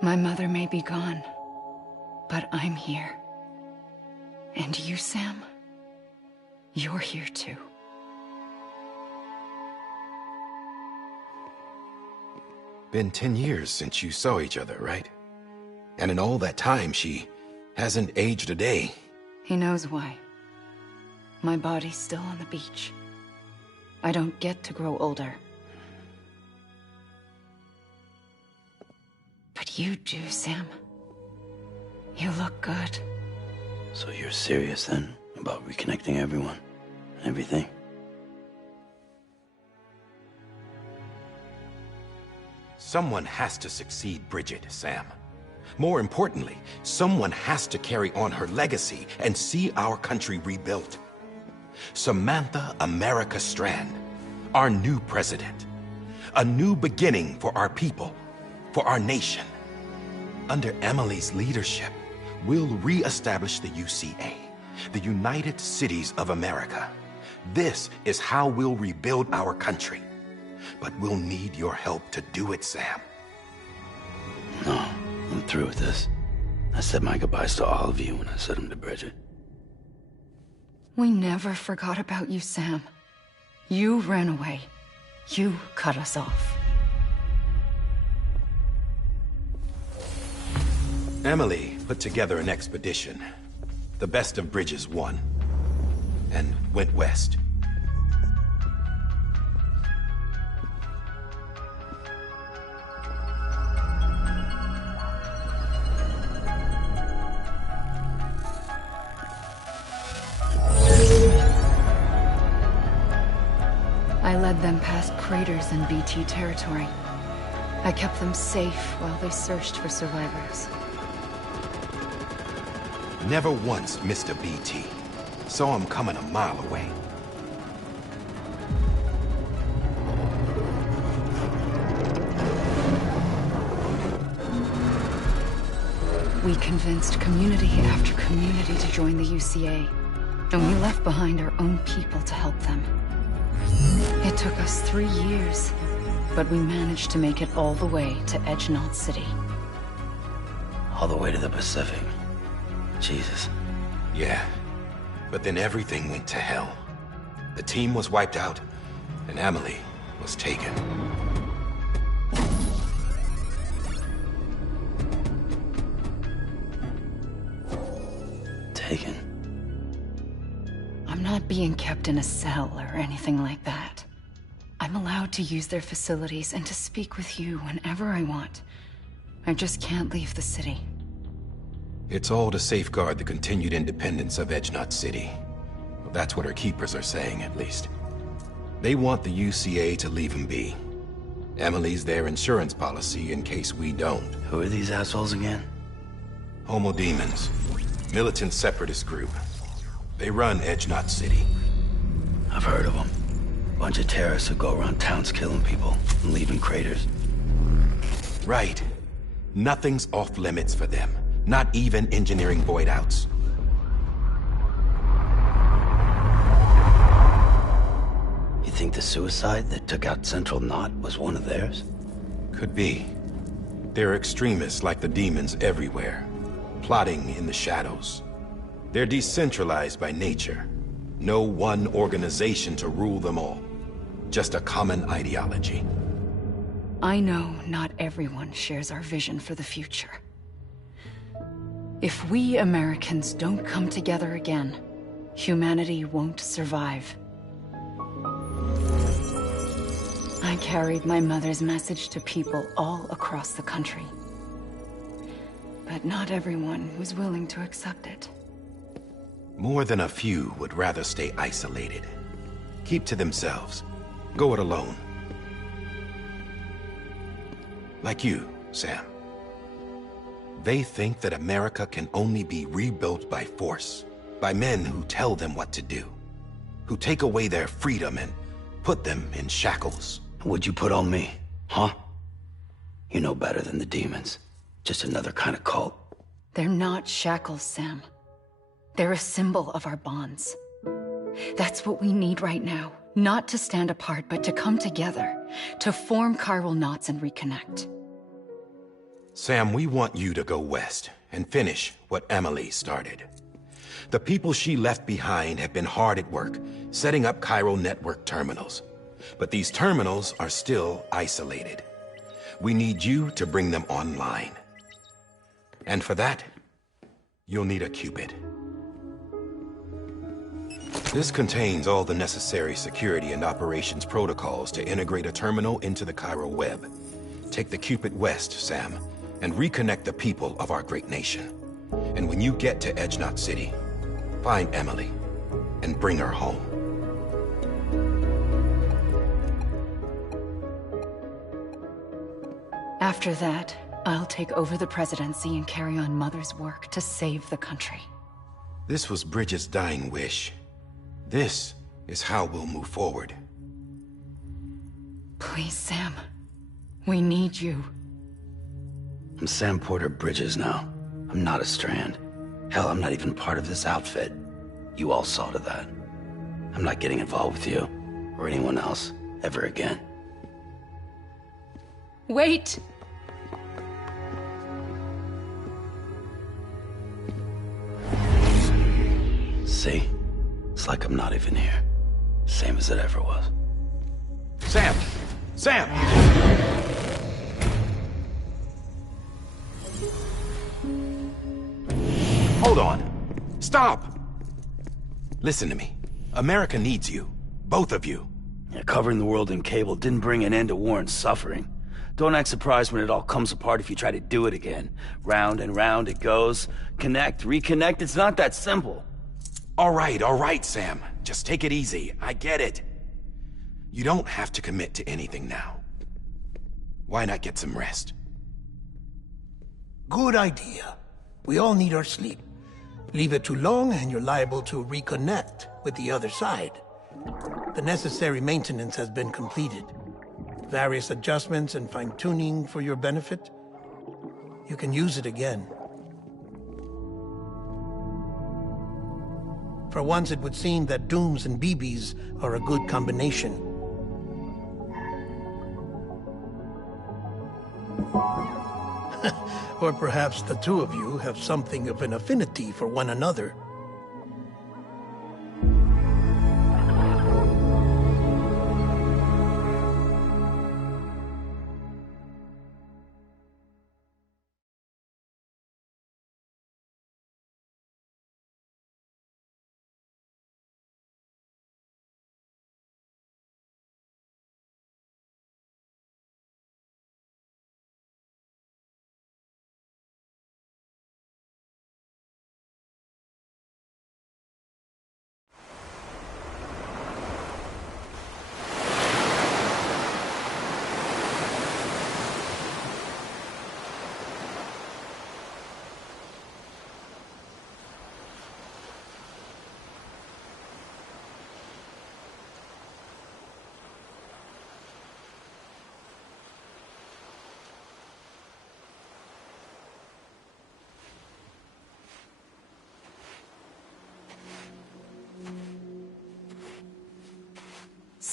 My mother may be gone, but I'm here. And you, Sam, you're here too. Been 10 years since you saw each other, right? And in all that time, she hasn't aged a day. He knows why. My body's still on the beach. I don't get to grow older. But you do, Sam. You look good. So you're serious then about reconnecting everyone and everything? Someone has to succeed Bridget, Sam. More importantly, someone has to carry on her legacy and see our country rebuilt. Samantha America Strand, our new president. A new beginning for our people, for our nation. Under Emily's leadership, we'll re-establish the UCA, the United Cities of America. This is how we'll rebuild our country. But we'll need your help to do it, Sam. No, I'm through with this. I said my goodbyes to all of you when I said them to Bridget. We never forgot about you, Sam. You ran away. You cut us off. Emily put together an expedition. The best of Bridges won. And went west. I led them past craters in BT territory. I kept them safe while they searched for survivors. Never once missed a BT. Saw him coming a mile away. We convinced community after community to join the UCA, and we left behind our own people to help them. It took us 3 years, but we managed to make it all the way to Edge Knot City. All the way to the Pacific. Jesus. Yeah, but then everything went to hell. The team was wiped out, and Emily was taken. Taken? I'm not being kept in a cell or anything like that. I'm allowed to use their facilities and to speak with you whenever I want. I just can't leave the city. It's all to safeguard the continued independence of Edge Knot City. Well, that's what her keepers are saying, at least. They want the UCA to leave them be. Emily's their insurance policy in case we don't. Who are these assholes again? Homo Demons. Militant separatist group. They run Edge Knot City. I've heard of them. Bunch of terrorists who go around towns killing people and leaving craters. Right. Nothing's off limits for them. Not even engineering void outs. You think the suicide that took out Central Knot was one of theirs? Could be. There are extremists like the demons everywhere, plotting in the shadows. They're decentralized by nature. No one organization to rule them all. Just a common ideology. I know not everyone shares our vision for the future. If we Americans don't come together again, humanity won't survive. I carried my mother's message to people all across the country. But not everyone was willing to accept it. More than a few would rather stay isolated. Keep to themselves. Go it alone. Like you, Sam. They think that America can only be rebuilt by force, by men who tell them what to do, who take away their freedom and put them in shackles. What'd you put on me, huh? You know better than the demons. Just another kind of cult. They're not shackles, Sam. They're a symbol of our bonds. That's what we need right now. Not to stand apart, but to come together. To form chiral knots and reconnect. Sam, we want you to go west and finish what Emily started. The people she left behind have been hard at work, setting up chiral network terminals. But these terminals are still isolated. We need you to bring them online. And for that, you'll need a Cupid. This contains all the necessary security and operations protocols to integrate a terminal into the chiral web. Take the Cupid west, Sam, and reconnect the people of our great nation. And when you get to Edge Knot City, find Emily and bring her home. After that, I'll take over the presidency and carry on Mother's work to save the country. This was Bridget's dying wish. This is how we'll move forward. Please, Sam. We need you. I'm Sam Porter Bridges now. I'm not a Strand. Hell, I'm not even part of this outfit. You all saw to that. I'm not getting involved with you, or anyone else, ever again. Wait! See? It's like I'm not even here. Same as it ever was. Sam! Sam! Hold on. Stop! Listen to me. America needs you. Both of you. Yeah, covering the world in cable didn't bring an end to war and suffering. Don't act surprised when it all comes apart if you try to do it again. Round and round it goes. Connect, reconnect, it's not that simple. All right, Sam. Just take it easy. I get it. You don't have to commit to anything now. Why not get some rest? Good idea. We all need our sleep. Leave it too long and you're liable to reconnect with the other side. The necessary maintenance has been completed. Various adjustments and fine-tuning for your benefit. You can use it again. For once, it would seem that Dooms and BBs are a good combination. Or perhaps the two of you have something of an affinity for one another.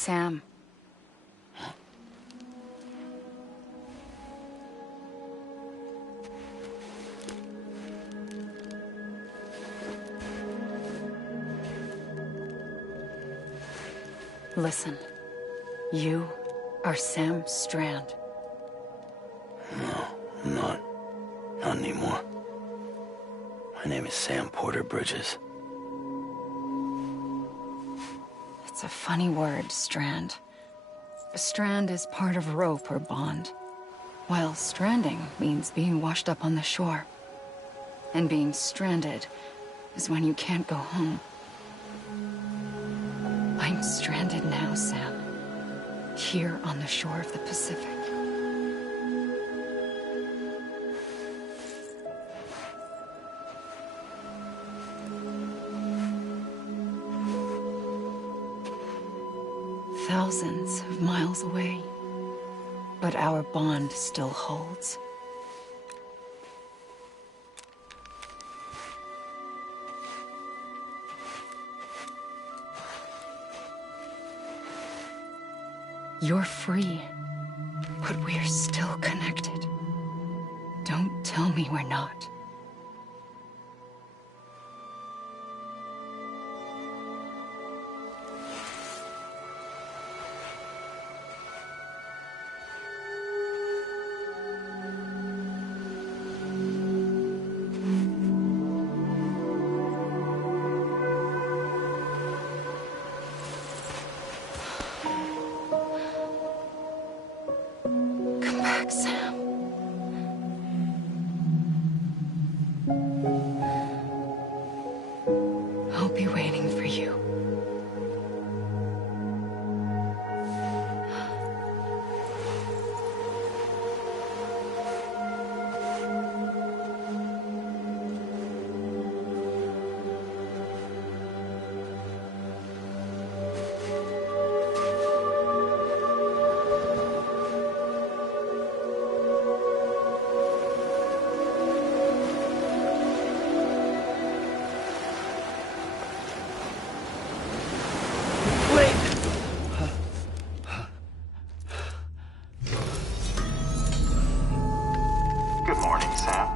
Sam. Listen, you are Sam Strand. No, I'm not. Not anymore. My name is Sam Porter Bridges. It's a funny word, Strand. A strand is part of rope or bond, while stranding means being washed up on the shore. And being stranded is when you can't go home. I'm stranded now, Sam. Here on the shore of the Pacific. Thousands of miles away. But our bond still holds. You're free, but we're still connected. Don't tell me we're not. Sam. I'll be waiting for you. Good morning, Sam.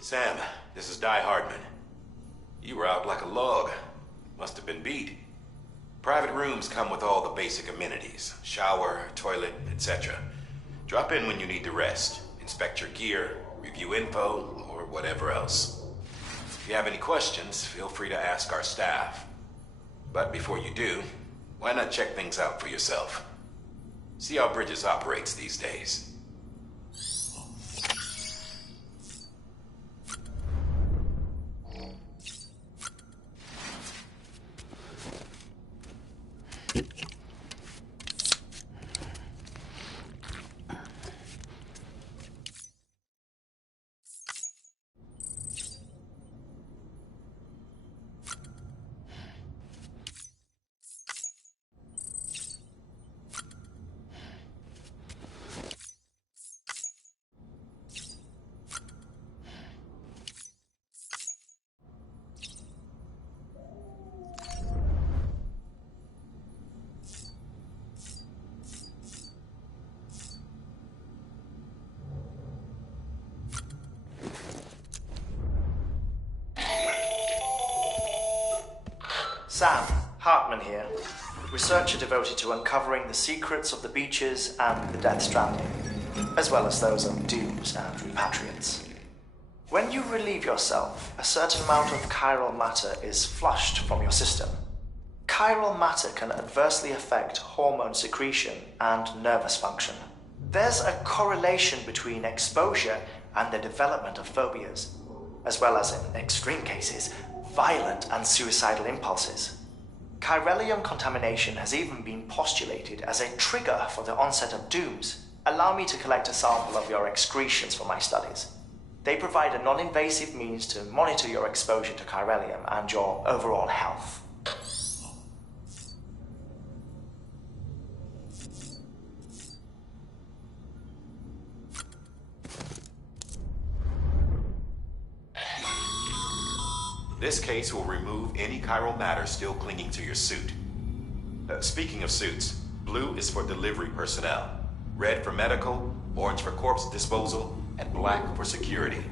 Sam, this is Di Hardman. You were out like a log. Must have been beat. Private rooms come with all the basic amenities. Shower, toilet, etc. Drop in when you need to rest. Inspect your gear, review info, or whatever else. If you have any questions, feel free to ask our staff. But before you do, why not check things out for yourself? See how Bridges operates these days. Sam, Hartman here, researcher devoted to uncovering the secrets of the beaches and the Death Stranding, as well as those of dooms and repatriates. When you relieve yourself, a certain amount of chiral matter is flushed from your system. Chiral matter can adversely affect hormone secretion and nervous function. There's a correlation between exposure and the development of phobias, as well as, in extreme cases, violent and suicidal impulses. Chiralium contamination has even been postulated as a trigger for the onset of dooms. allow me to collect a sample of your excretions for my studies. They provide a non-invasive means to monitor your exposure to chiralium and your overall health. This case will remove any chiral matter still clinging to your suit. Speaking of suits, blue is for delivery personnel, red for medical, orange for corpse disposal, and black for security.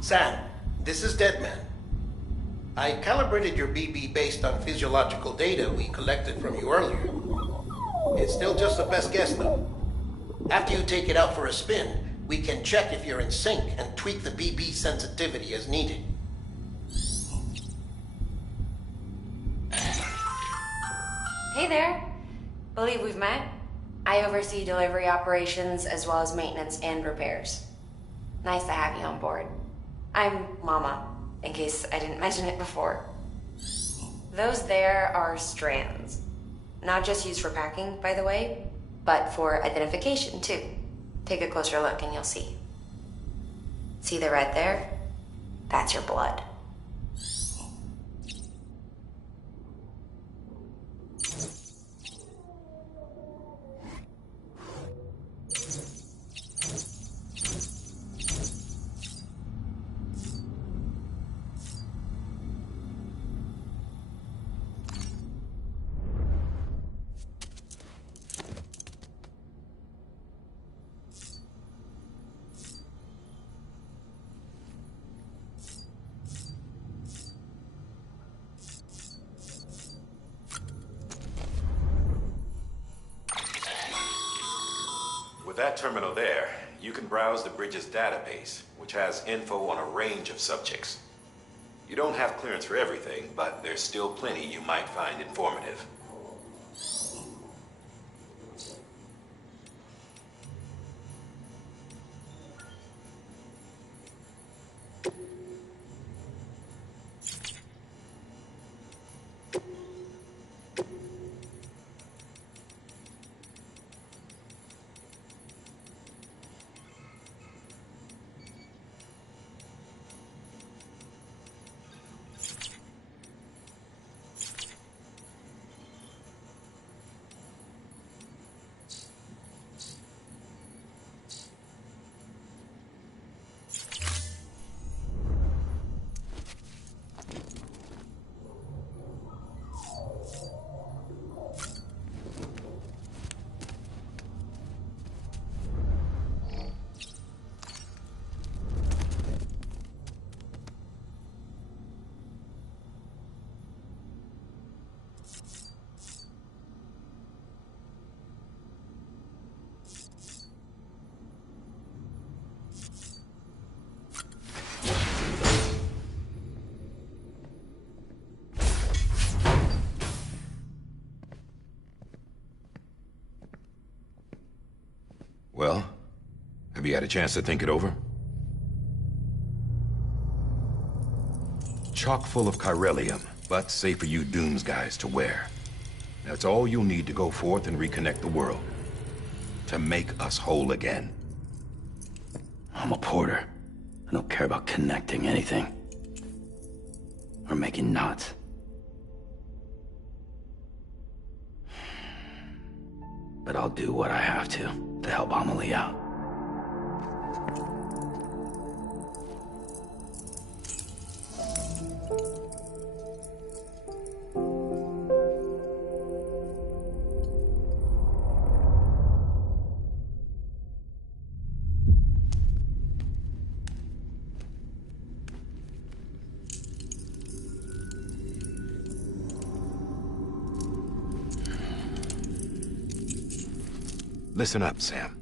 Sam, this is Deadman. I calibrated your BB based on physiological data we collected from you earlier. It's still just a best guess, though. After you take it out for a spin, we can check if you're in sync and tweak the BB sensitivity as needed. Hey there. Believe we've met. I oversee delivery operations as well as maintenance and repairs. Nice to have you on board. I'm Mama, in case I didn't mention it before. Those there are strands. Not just used for packing, by the way, but for identification, too. Take a closer look and you'll see. See the red there? That's your blood. That terminal there, you can browse the bridge's database, which has info on a range of subjects. You don't have clearance for everything, but there's still plenty you might find informative. Well, have you had a chance to think it over? Chock full of chiralium, but safe for you Dooms guys to wear. That's all you'll need to go forth and reconnect the world. To make us whole again. I'm a porter. I don't care about connecting anything. Or making knots. But I'll do what I have to help Amelie out. Listen up, Sam.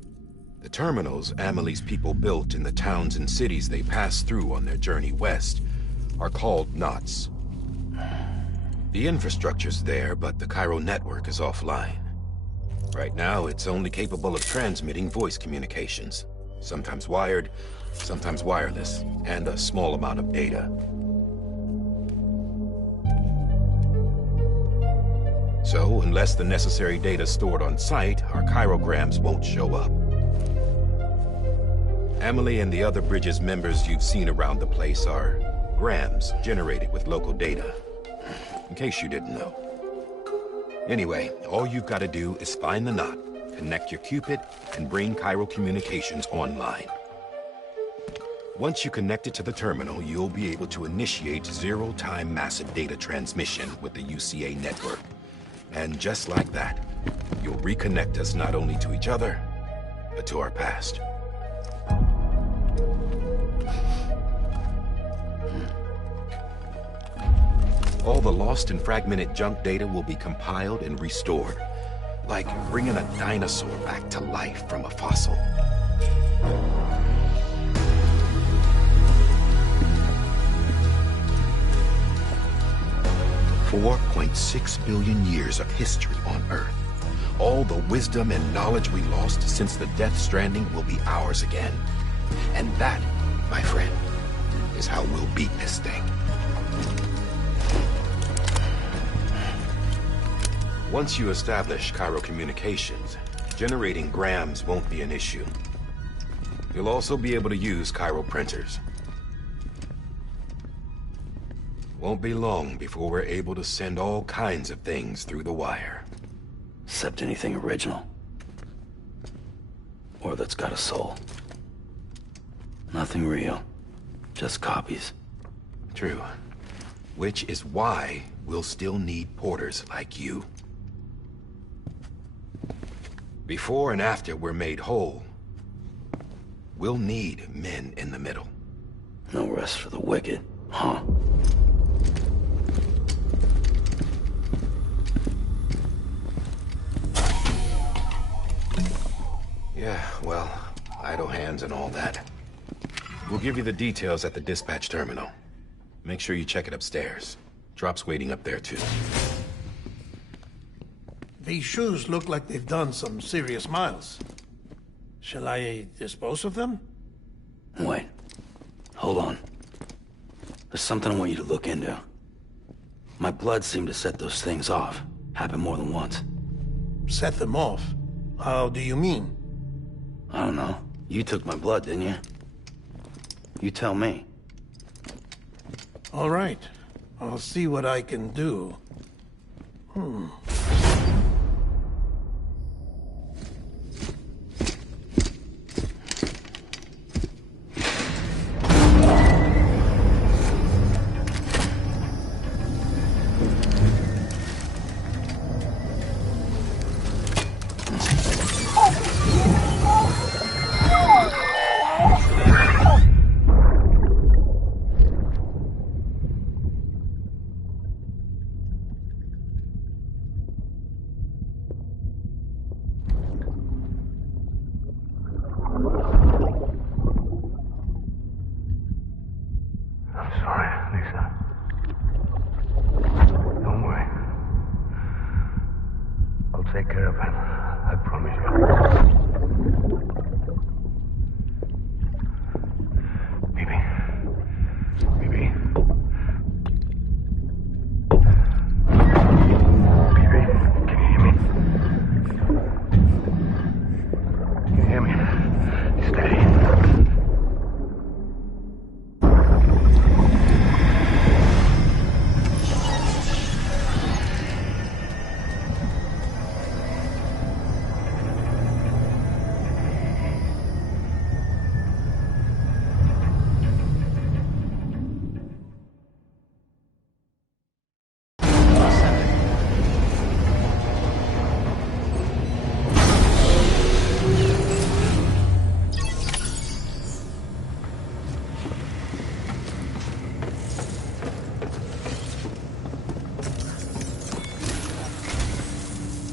The terminals Amelie's people built in the towns and cities they passed through on their journey west are called knots. The infrastructure's there, but the Cairo network is offline. Right now, it's only capable of transmitting voice communications. Sometimes wired, sometimes wireless, and a small amount of data. So, unless the necessary data's stored on site, our chirograms won't show up. Amelie and the other Bridges members you've seen around the place are grams generated with local data. In case you didn't know. Anyway, all you've got to do is find the knot, connect your Cupid, and bring Cairo Communications online. Once you connect it to the terminal, you'll be able to initiate zero-time massive data transmission with the UCA network. And just like that, you'll reconnect us not only to each other, but to our past. All the lost and fragmented junk data will be compiled and restored, like bringing a dinosaur back to life from a fossil. $4.6 billion years of history on Earth. All the wisdom and knowledge we lost since the Death Stranding will be ours again. And that, my friend, is how we'll beat this thing. Once you establish Cairo Communications, generating grams won't be an issue. You'll also be able to use Cairo printers. Won't be long before we're able to send all kinds of things through the wire. Except anything original. Or that's got a soul. Nothing real. Just copies. True. Which is why we'll still need porters like you. Before and after we're made whole, we'll need men in the middle. No rest for the wicked, huh? Yeah, well, idle hands and all that. We'll give you the details at the dispatch terminal. Make sure you check it upstairs. Drop's waiting up there, too. These shoes look like they've done some serious miles. Shall I dispose of them? Wait. Hold on. There's something I want you to look into. My blood seemed to set those things off. Happened more than once. Set them off? How do you mean? I don't know. You took my blood, didn't you? You tell me. All right. I'll see what I can do. Take care of him. I promise you. Baby. Baby. Baby, can you hear me? Can you hear me? Steady.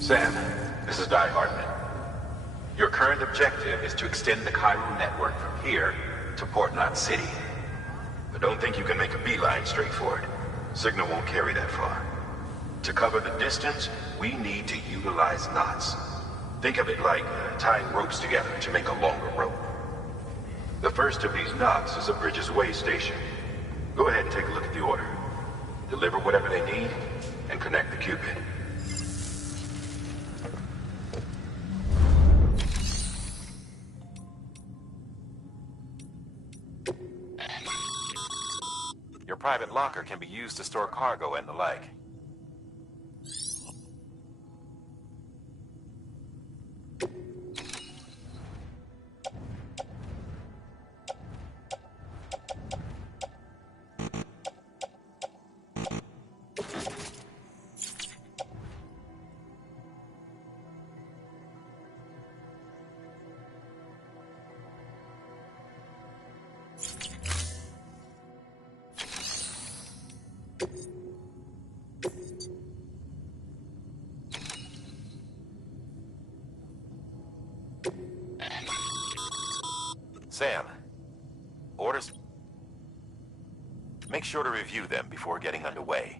Sam, this is Guy Hartman. Your current objective is to extend the Cairo network from here to Port Knot City. But don't think you can make a beeline straight for it. Signal won't carry that far. To cover the distance, we need to utilize knots. Think of it like tying ropes together to make a longer rope. The first of these knots is a Bridges Way station. Go ahead and take a look at the order. Deliver whatever they need, and connect the Cupid. Your private locker can be used to store cargo and the like. Sam, orders. Make sure to review them before getting underway.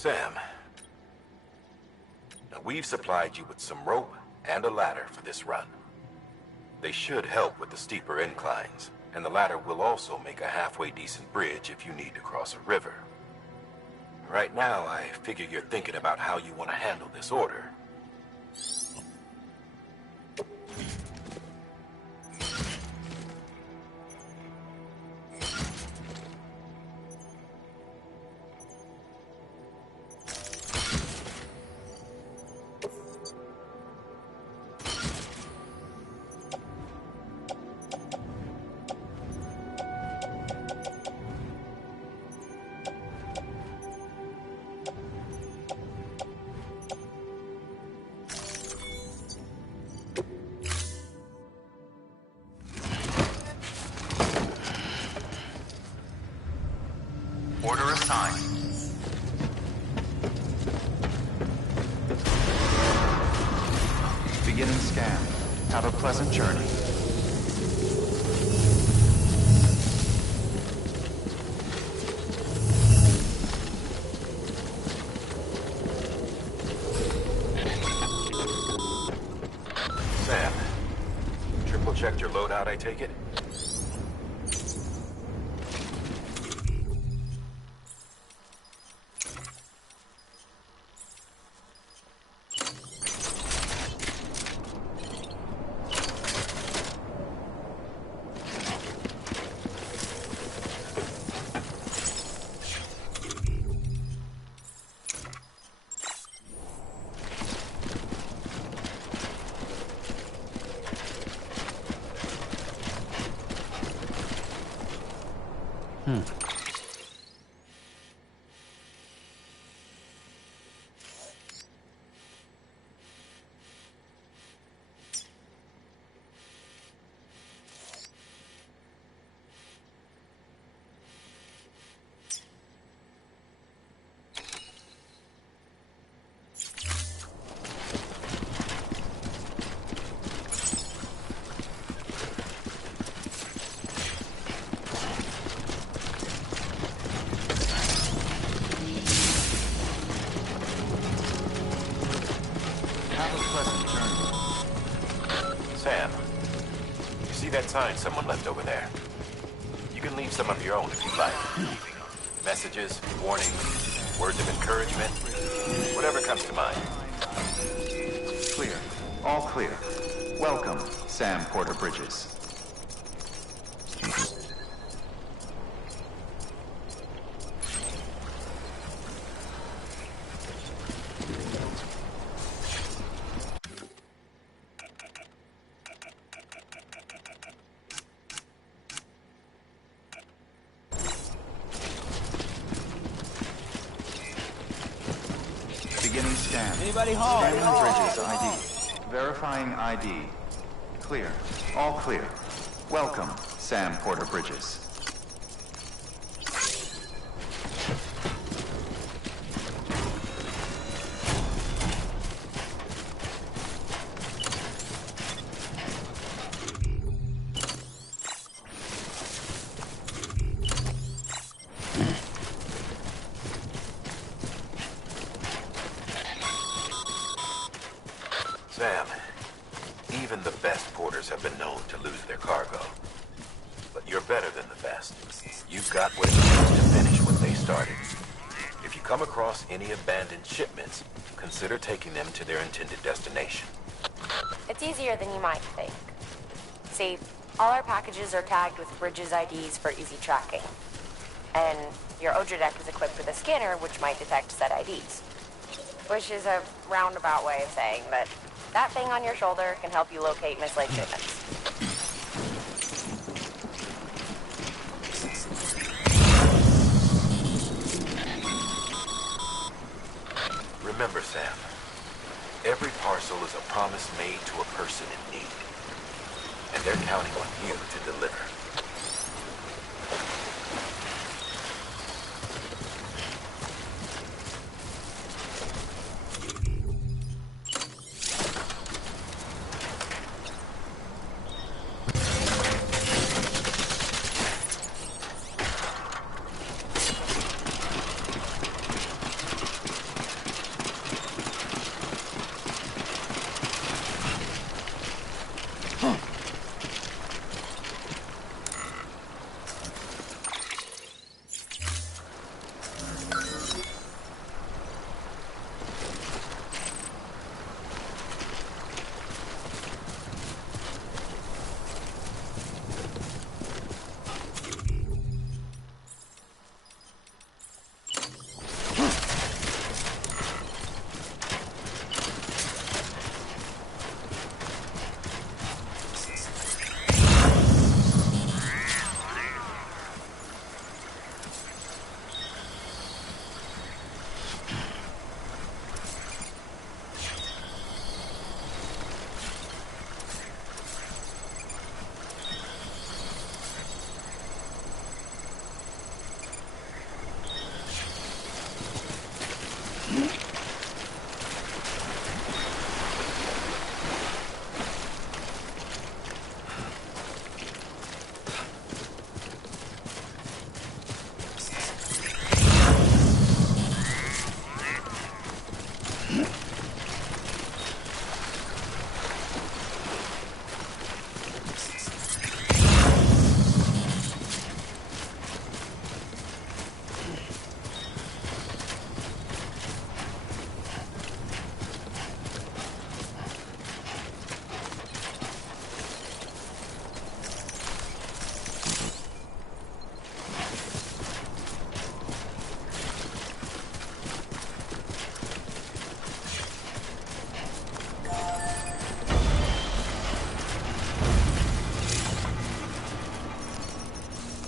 Sam, now we've supplied you with some rope and a ladder for this run. They should help with the steeper inclines, and the ladder will also make a halfway decent bridge if you need to cross a river. Right now, I figure you're thinking about how you want to handle this order. Order assigned. Beginning scan. Have a pleasant journey. Sam, triple checked your loadout, I take it? See that sign someone left over there? You can leave some of your own if you like. Messages, warnings, words of encouragement, whatever comes to mind. Clear. All clear. Welcome, Sam Porter Bridges. Beginning scan. Anybody home? Scanning Bridges ID. Verifying ID. Clear. All clear. Welcome, Sam Porter Bridges. Sam, even the best porters have been known to lose their cargo. But you're better than the best. You've got what it takes to finish what they started. If you come across any abandoned shipments, consider taking them to their intended destination. It's easier than you might think. See, all our packages are tagged with Bridges IDs for easy tracking. And your Odra deck is equipped with a scanner which might detect said IDs. Which is a roundabout way of saying that that thing on your shoulder can help you locate mislaid shipments. Remember, Sam, every parcel is a promise made to a person in need. And they're counting on you to deliver.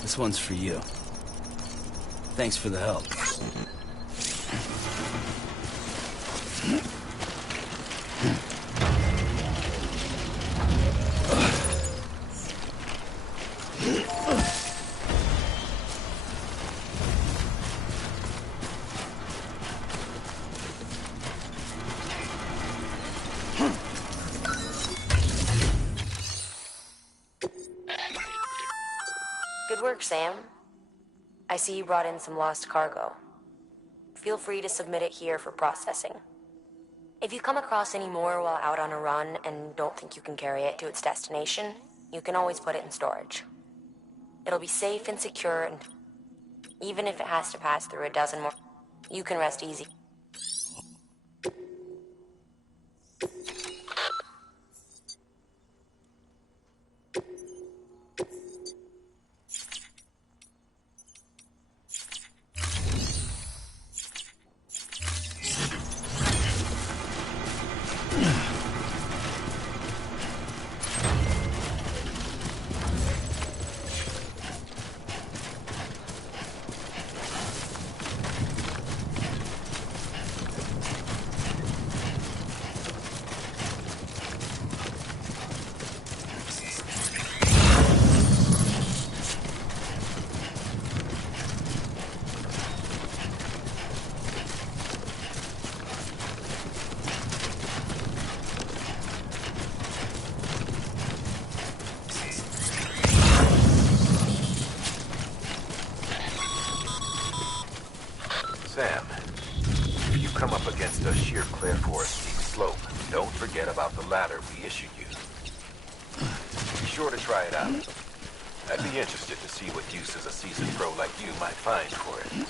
This one's for you. Thanks for the help. Good work, Sam. I see you brought in some lost cargo. Feel free to submit it here for processing. If you come across any more while out on a run and don't think you can carry it to its destination, you can always put it in storage. It'll be safe and secure, and even if it has to pass through a dozen more, you can rest easy. Sam, if you come up against a sheer cliff or a steep slope, don't forget about the ladder we issued you. Be sure to try it out. I'd be interested to see what uses a seasoned pro like you might find for it.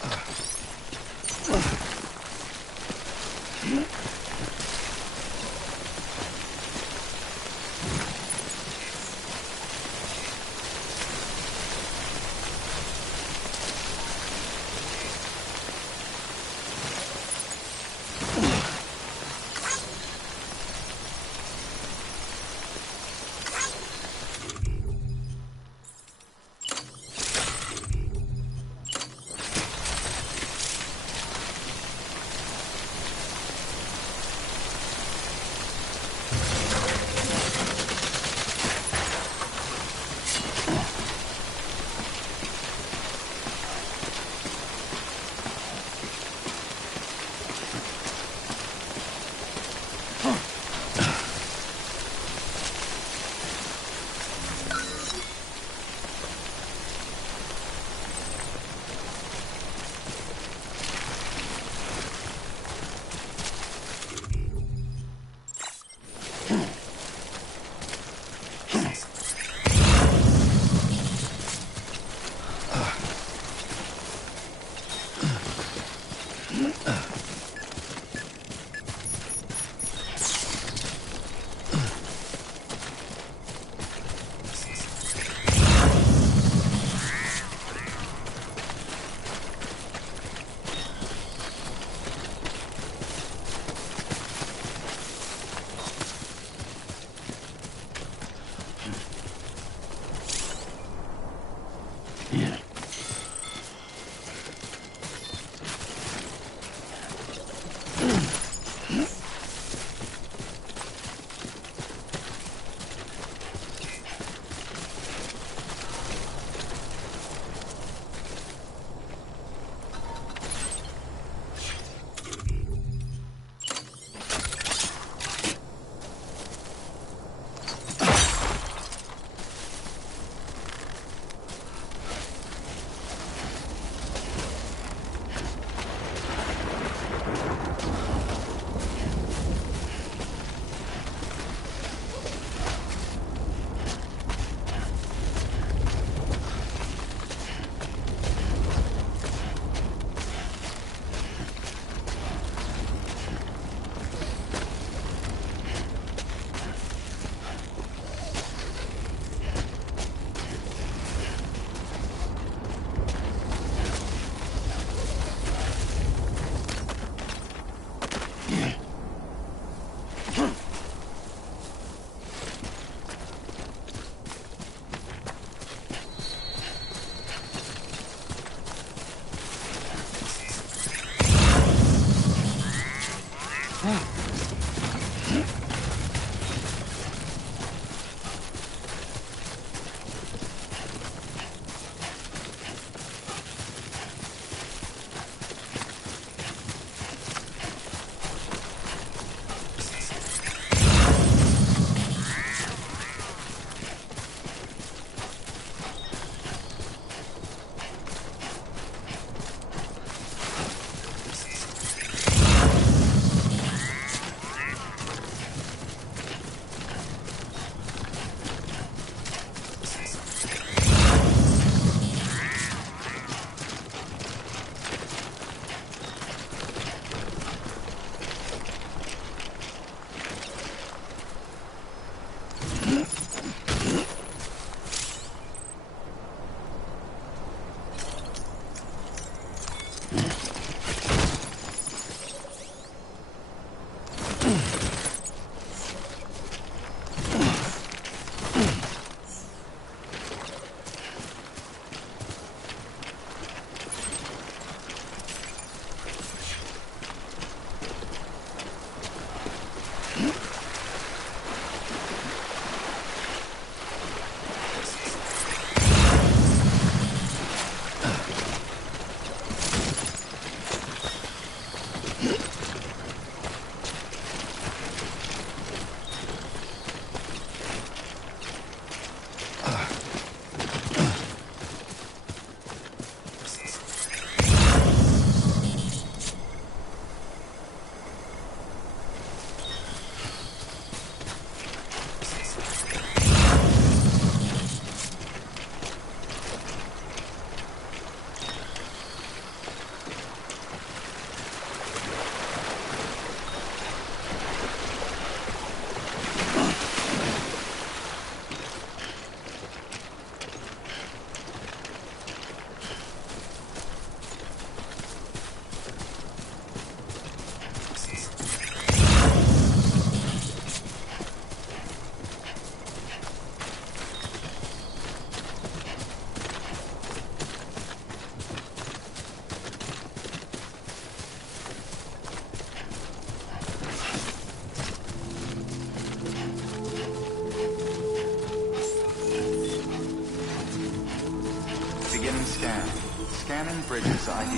Scanning Bridges ID.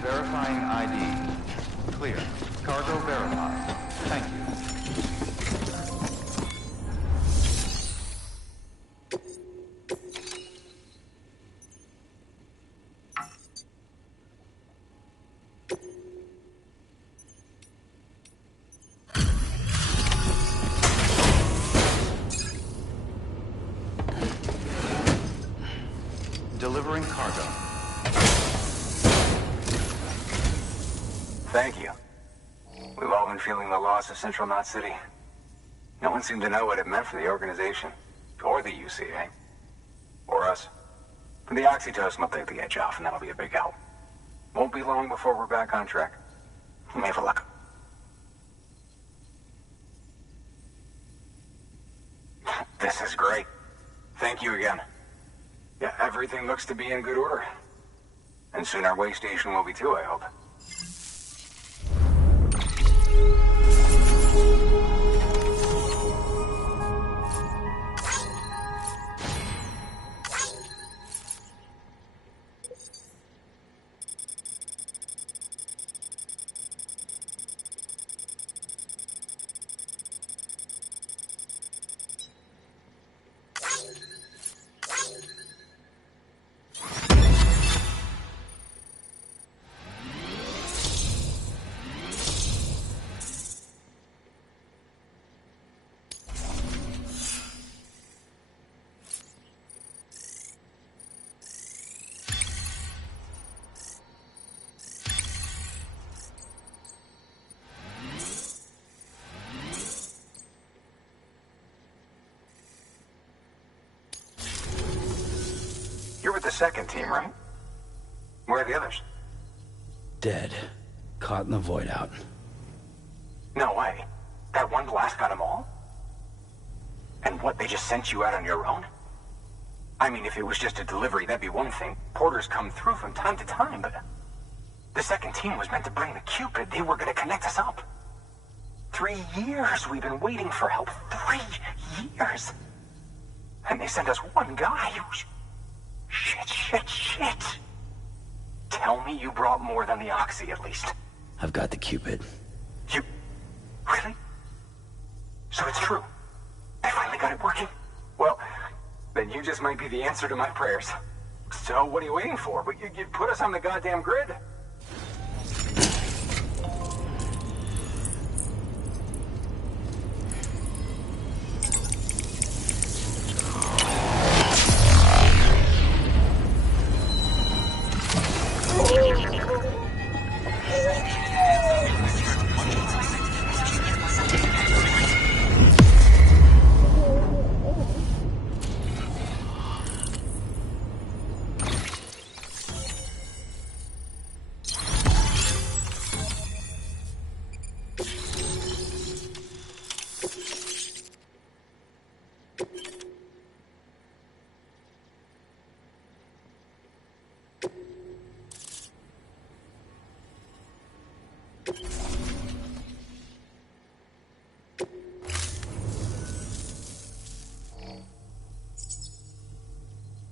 Verifying ID. Clear. Cargo verified. Thank you. Delivering cargo. Thank you. We've all been feeling the loss of Central Knot City. No one seemed to know what it meant for the organization, or the UCA, or us. And the oxytocin will take the edge off, and that'll be a big help. Won't be long before we're back on track. We may have a luck. This is great. Thank you again. Yeah, everything looks to be in good order. And soon our way station will be too, I hope. You're with the second team, right? Where are the others? Dead. Caught in the void out. No way. That one blast got them all? And what, they just sent you out on your own? I mean, if it was just a delivery, that'd be one thing. Porters come through from time to time, but... The second team was meant to bring the Cupid. They were gonna connect us up. 3 years we've been waiting for help. 3 years! And they sent us one guy who's... Shit. Tell me you brought more than the Oxy, at least. I've got the Cupid. You... Really? So it's true. They finally got it working? Well, then you just might be the answer to my prayers. So what are you waiting for? But you put us on the goddamn grid.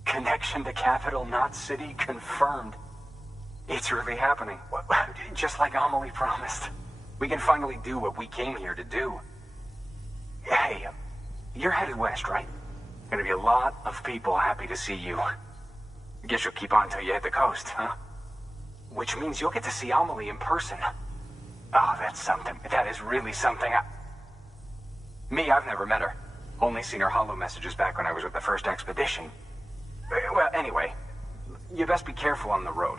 Connection to Capital Knot City confirmed. It's really happening. Just like Amelie promised. We can finally do what we came here to do. Hey, you're headed west, right? Gonna be a lot of people happy to see you. Guess you'll keep on till you hit the coast, huh? Which means you'll get to see Amelie in person. Oh, that's something. That is really something. I've never met her. Only seen her holo messages back when I was with the first expedition. Well, anyway, you best be careful on the road.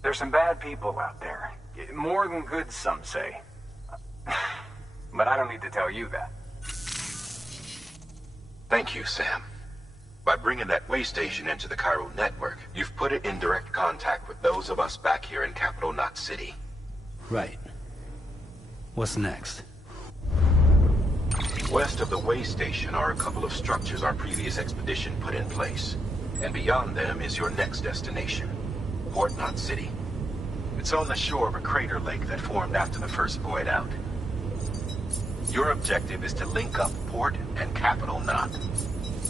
There's some bad people out there. More than good, some say. But I don't need to tell you that. Thank you, Sam. By bringing that way station into the Cairo network, you've put it in direct contact with those of us back here in Capital Knot City. Right. What's next? West of the way station are a couple of structures our previous expedition put in place. And beyond them is your next destination, Port Knot City. It's on the shore of a crater lake that formed after the first void out. Your objective is to link up Port and Capital Knot.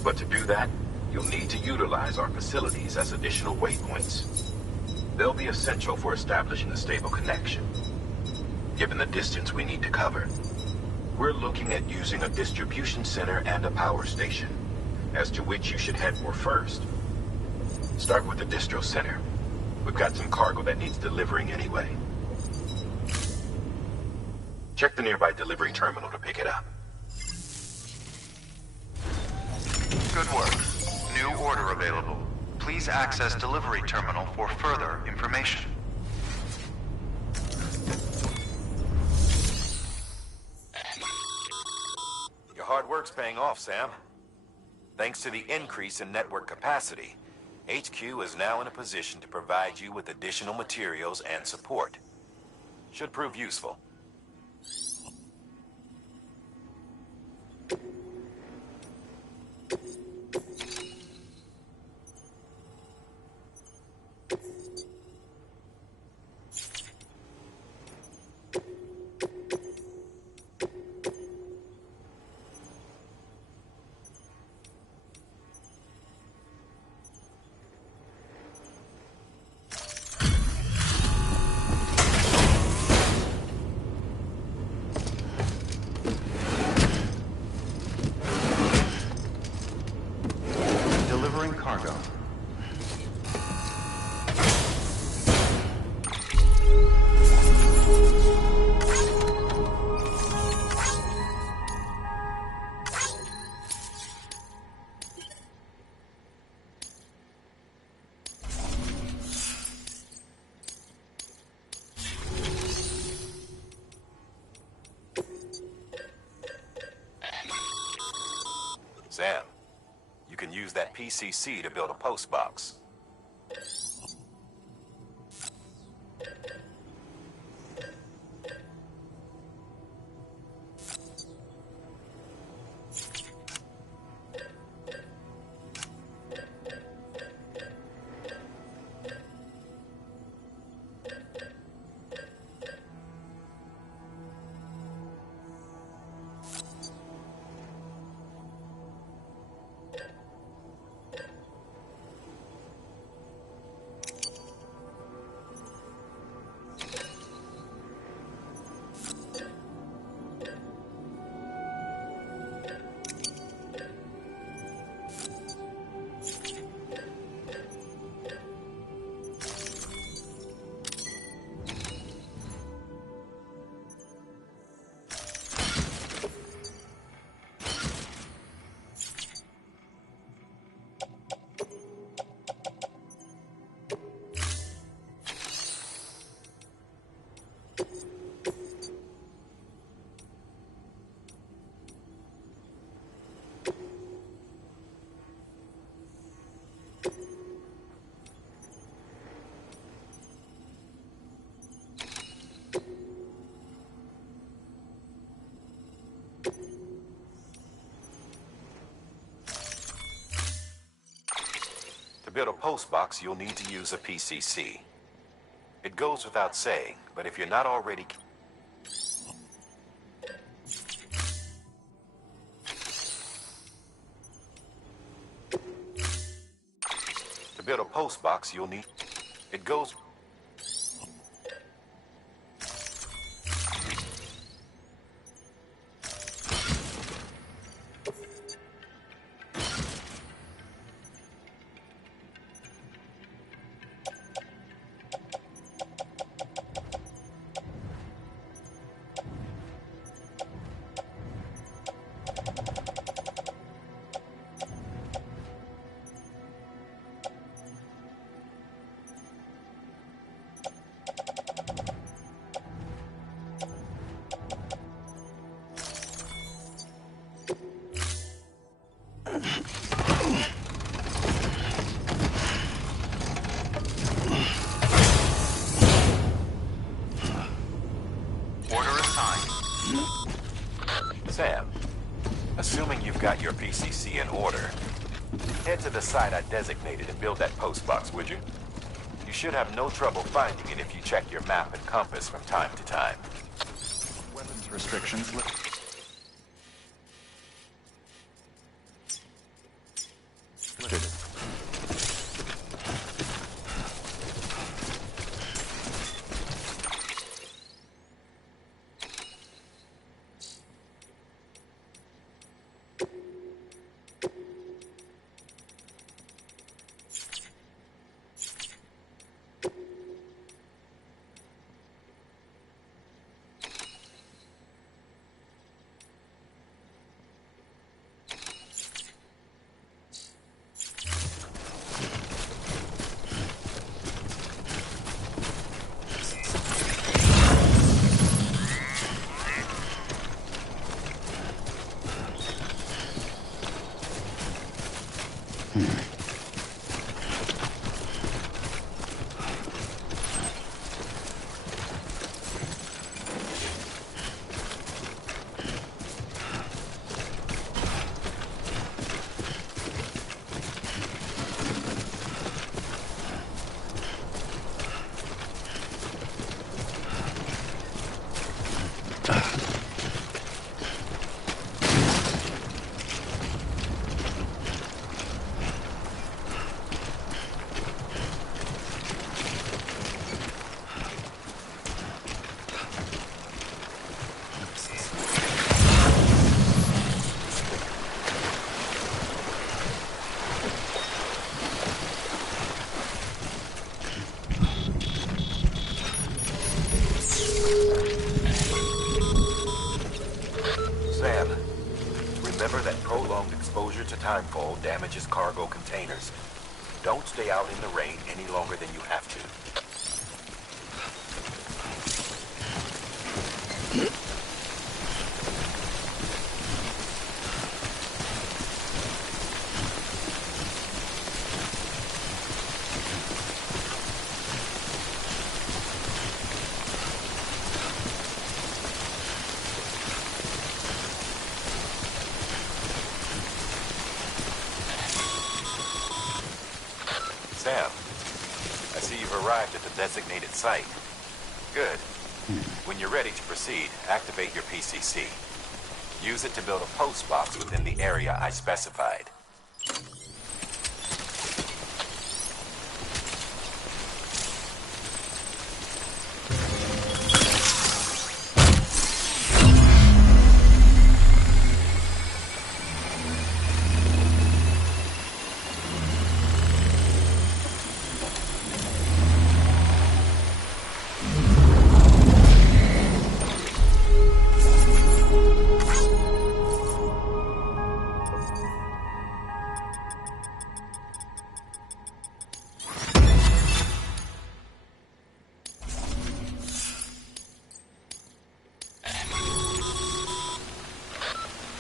But to do that, You'll need to utilize our facilities as additional waypoints. They'll be essential for establishing a stable connection. Given the distance we need to cover, we're looking at using a distribution center and a power station, as to which you should head for first. Start with the distro center. We've got some cargo that needs delivering anyway. Check the nearby delivery terminal to pick it up. Good work. New order available. Please access delivery terminal for further information. Your hard work's paying off, Sam. Thanks to the increase in network capacity, HQ is now in a position to provide you with additional materials and support. Should prove useful. Cargo. Sam, you can use that PCC to build a post box. To build a post box, you'll need to use a PCC. It goes without saying, but if you're not already... To build a post box, you'll need... It goes... Sam, assuming you've got your PCC in order, head to the site I designated and build that post box, would you? You should have no trouble finding it if you check your map and compass from time to time. Weapons restrictions. Lifted. Sam, remember that prolonged exposure to timefall damages cargo containers. Don't stay out in the rain any longer than you have to. Sam, I see you've arrived at the designated site. Good. When you're ready to proceed, activate your PCC. Use it to build a post box within the area I specified.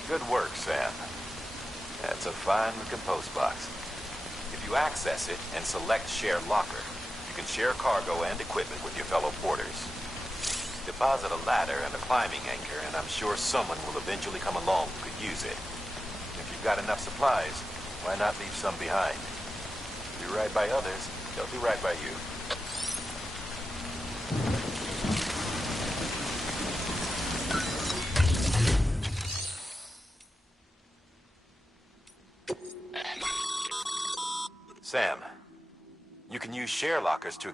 Good work, Sam. That's a fine-looking post box. If you access it and select Share Locker, you can share cargo and equipment with your fellow porters. Deposit a ladder and a climbing anchor, and I'm sure someone will eventually come along who could use it. If you've got enough supplies, why not leave some behind? Do right by others, they'll do right by you. Sam, you can use share lockers to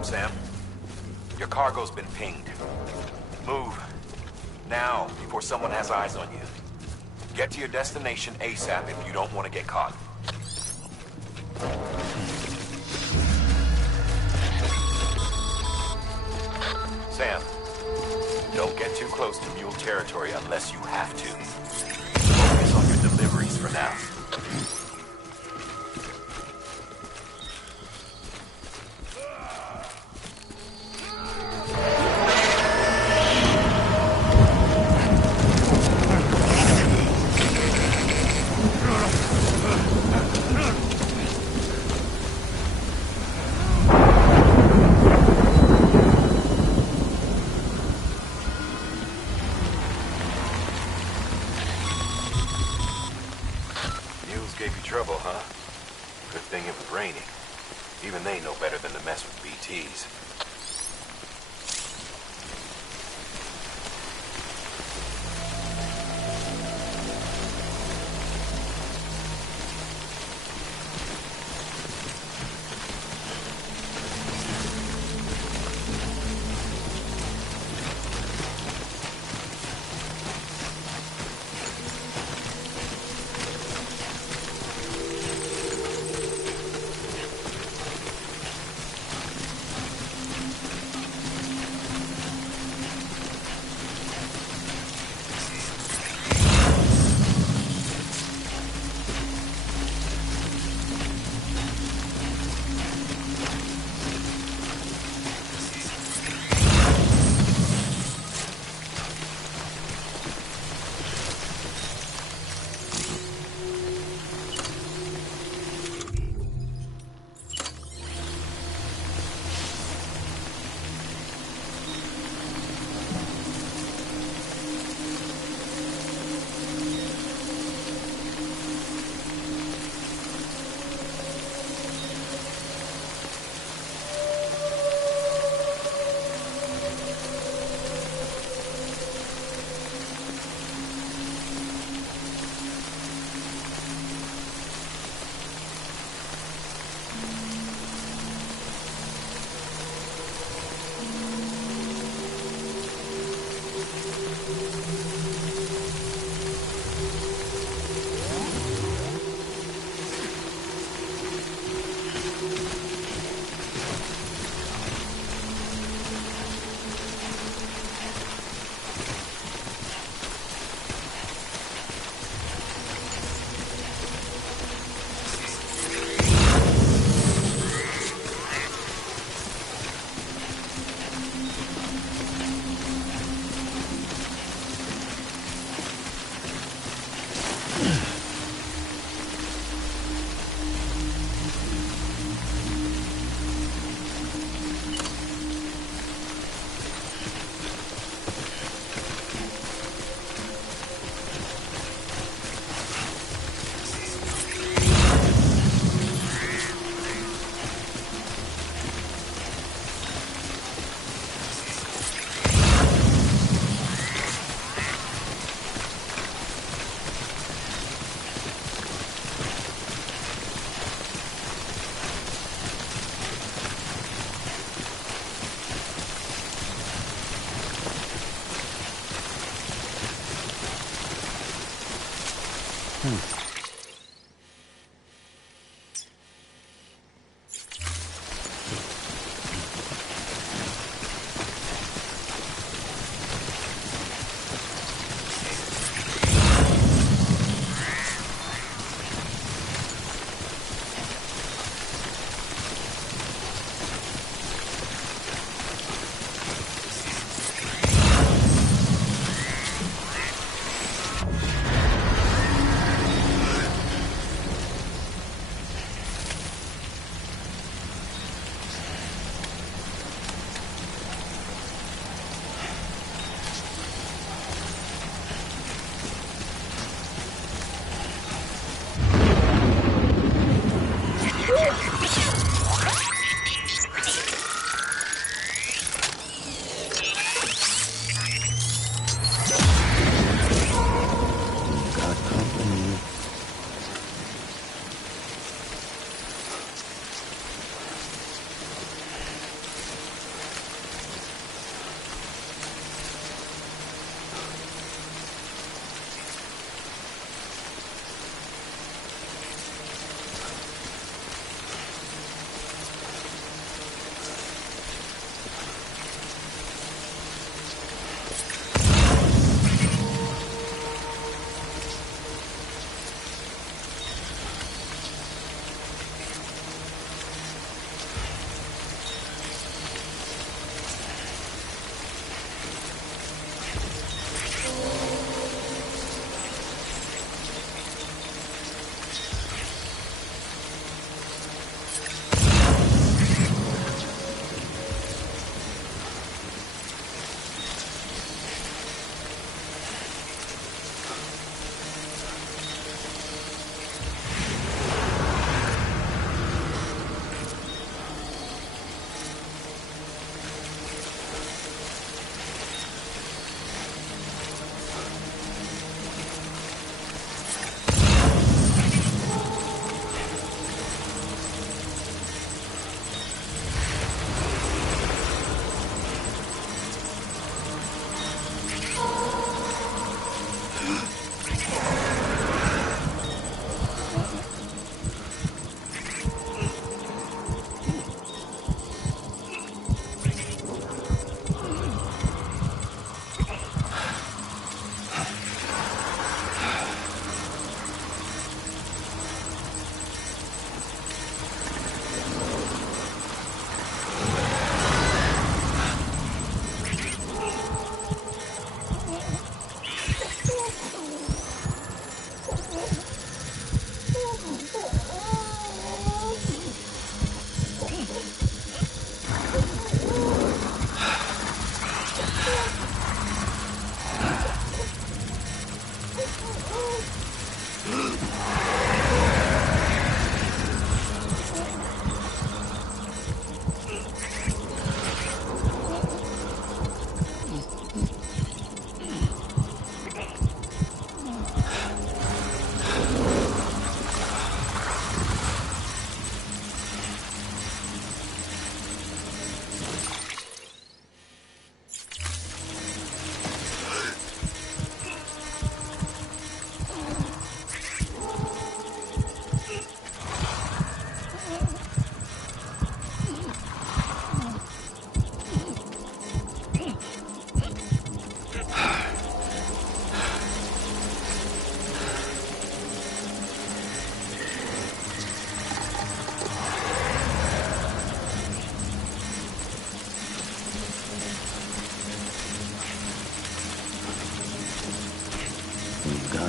up, Sam? Your cargo's been pinged. Move. Now, before someone has eyes on you. Get to your destination ASAP if you don't want to get caught. Sam, don't get too close to mule territory unless you have to. Focus on your deliveries for now. Gave you trouble, huh? Good thing it was raining. Even they know better than to mess with BTs.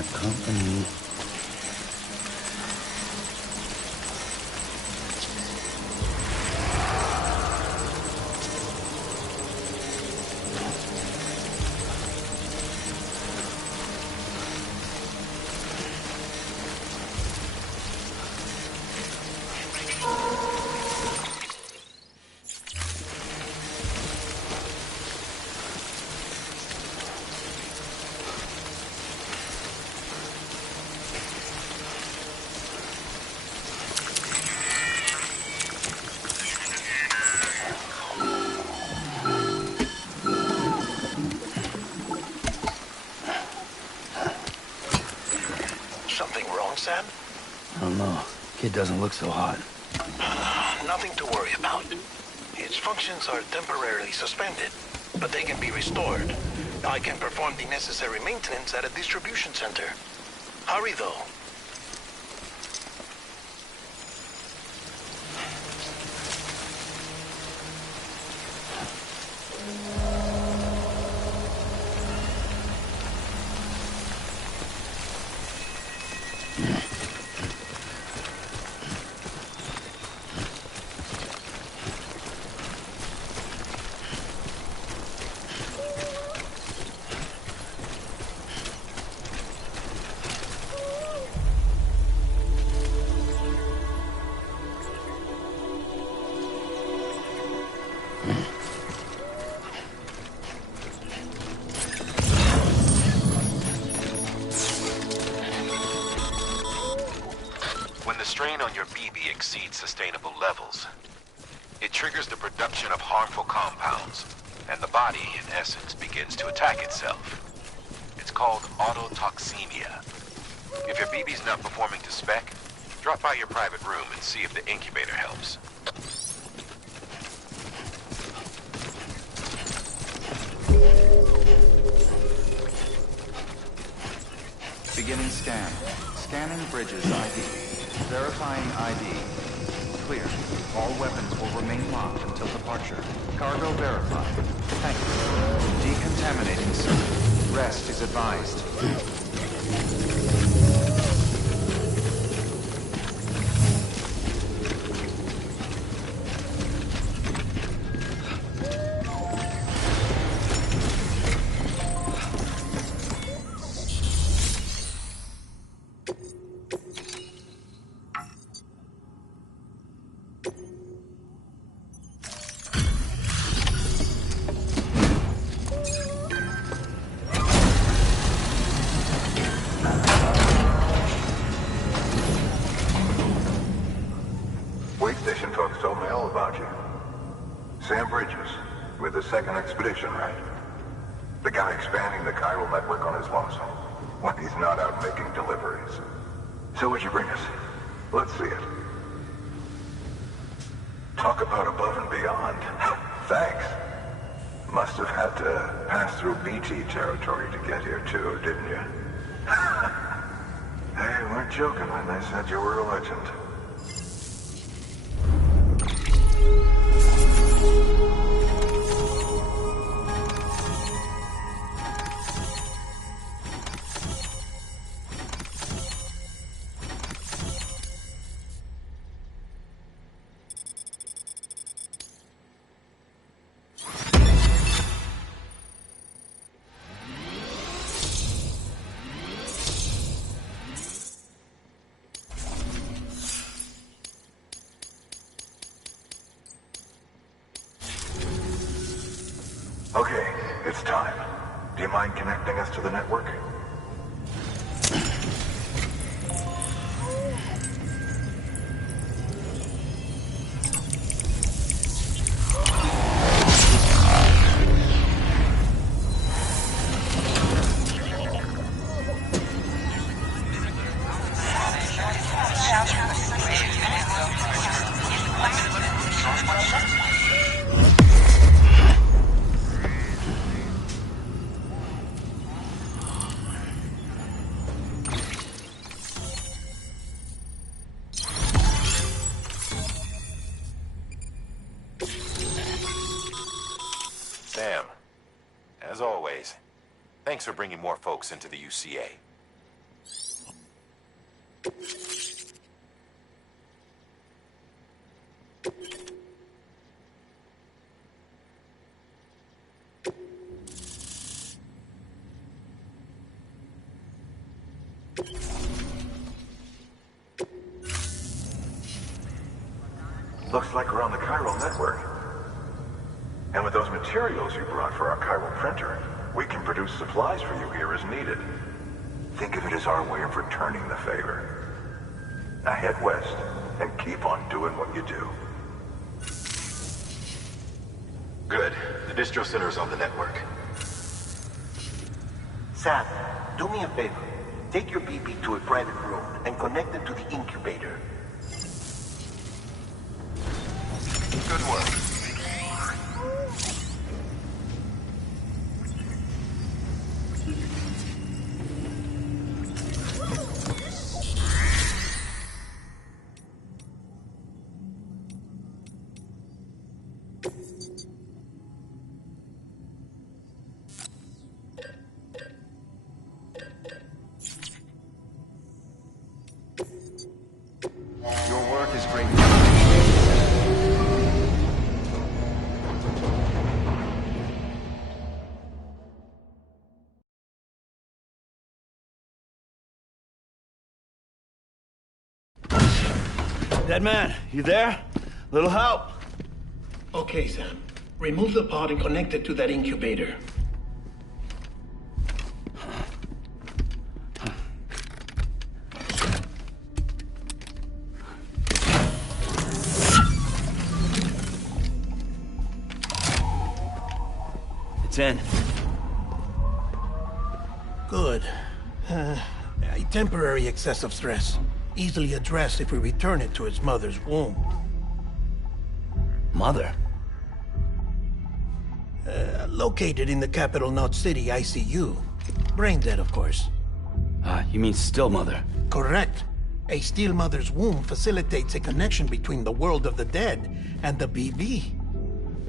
smart company. Something wrong, Sam? I don't know. Kid doesn't look so hot. Nothing to worry about. Its functions are temporarily suspended, but they can be restored. I can perform the necessary maintenance at a distribution center. Hurry, though. When the strain on your BB exceeds sustainable levels, it triggers the production of harmful compounds, and the body, in essence, begins to attack itself. It's called autotoxemia. If your BB's not performing to spec, drop by your private room and see if the incubator helps. Beginning scan. Scanning Bridges ID. Verifying ID. Clear. All weapons will remain locked until departure. Cargo verified. Thank you. Decontaminating, sir. Rest is advised. Wait station folks told me all about you. Sam Bridges, with the second expedition, right? The guy expanding the chiral network on his lonesome. When he's not out making deliveries. So what'd you bring us? Let's see it. Talk about above and beyond. Thanks. Must have had to pass through BT territory to get here too, didn't you? They weren't joking when they said you were a legend. Okay, it's time. Do you mind connecting us to the network? Sam, as always, thanks for bringing more folks into the UCA. Looks like we're on the chiral network. And with those materials you brought for our chiral printer, we can produce supplies for you here as needed. Think of it as our way of returning the favor. Now head west and keep on doing what you do. Good. The distro center is on the network. Sam, do me a favor. Take your BB to a private room and connect it to the incubator. Good work. Your work is great. Dead man, you there? Little help? Okay, Sam. Remove the pod and connect it to that incubator. It's in. Good. A temporary excess of stress. Easily addressed if we return it to its mother's womb. Mother? Located in the capital Knot City ICU. Brain dead, of course. You mean still mother? Correct. A still mother's womb facilitates a connection between the world of the dead and the BB.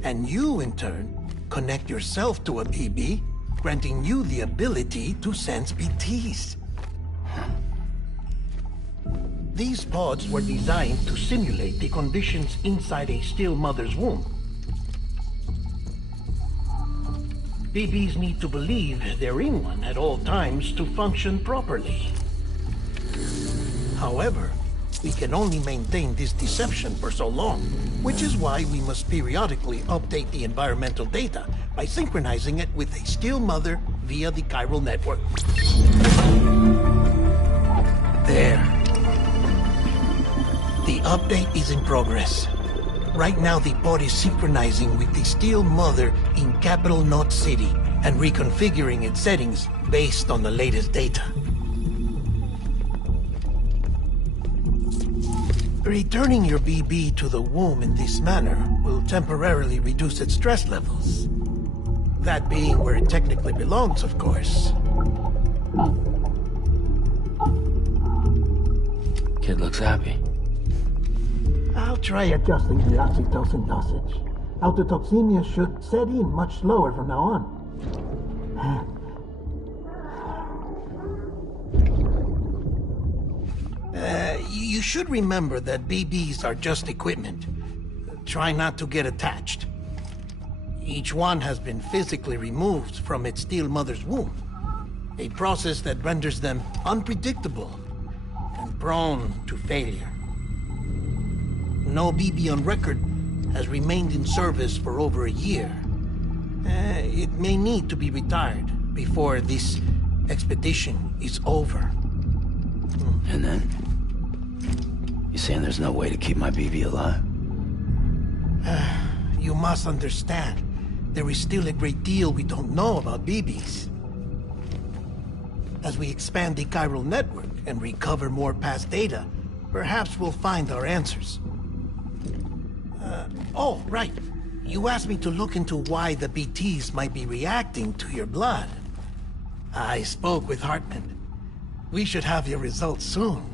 And you, in turn, connect yourself to a BB, granting you the ability to sense BTs. These pods were designed to simulate the conditions inside a still mother's womb. BBs need to believe they're in one at all times to function properly. However, we can only maintain this deception for so long, which is why we must periodically update the environmental data by synchronizing it with a still mother via the chiral network. There. The update is in progress. Right now, the pod is synchronizing with the still mother in capital Knot City and reconfiguring its settings based on the latest data. Returning your BB to the womb in this manner will temporarily reduce its stress levels. That being where it technically belongs, of course. Kid looks happy. I'll try adjusting the oxytocin dosage. Autotoxemia should set in much slower from now on. You should remember that BBs are just equipment. Try not to get attached. Each one has been physically removed from its still mother's womb. A process that renders them unpredictable and prone to failure. No BB on record has remained in service for over a year. It may need to be retired before this expedition is over. And then? You saying there's no way to keep my BB alive? You must understand, there is still a great deal we don't know about BBs. As we expand the chiral network and recover more past data, perhaps we'll find our answers. Oh, right. You asked me to look into why the BTs might be reacting to your blood. I spoke with Hartman. We should have your results soon.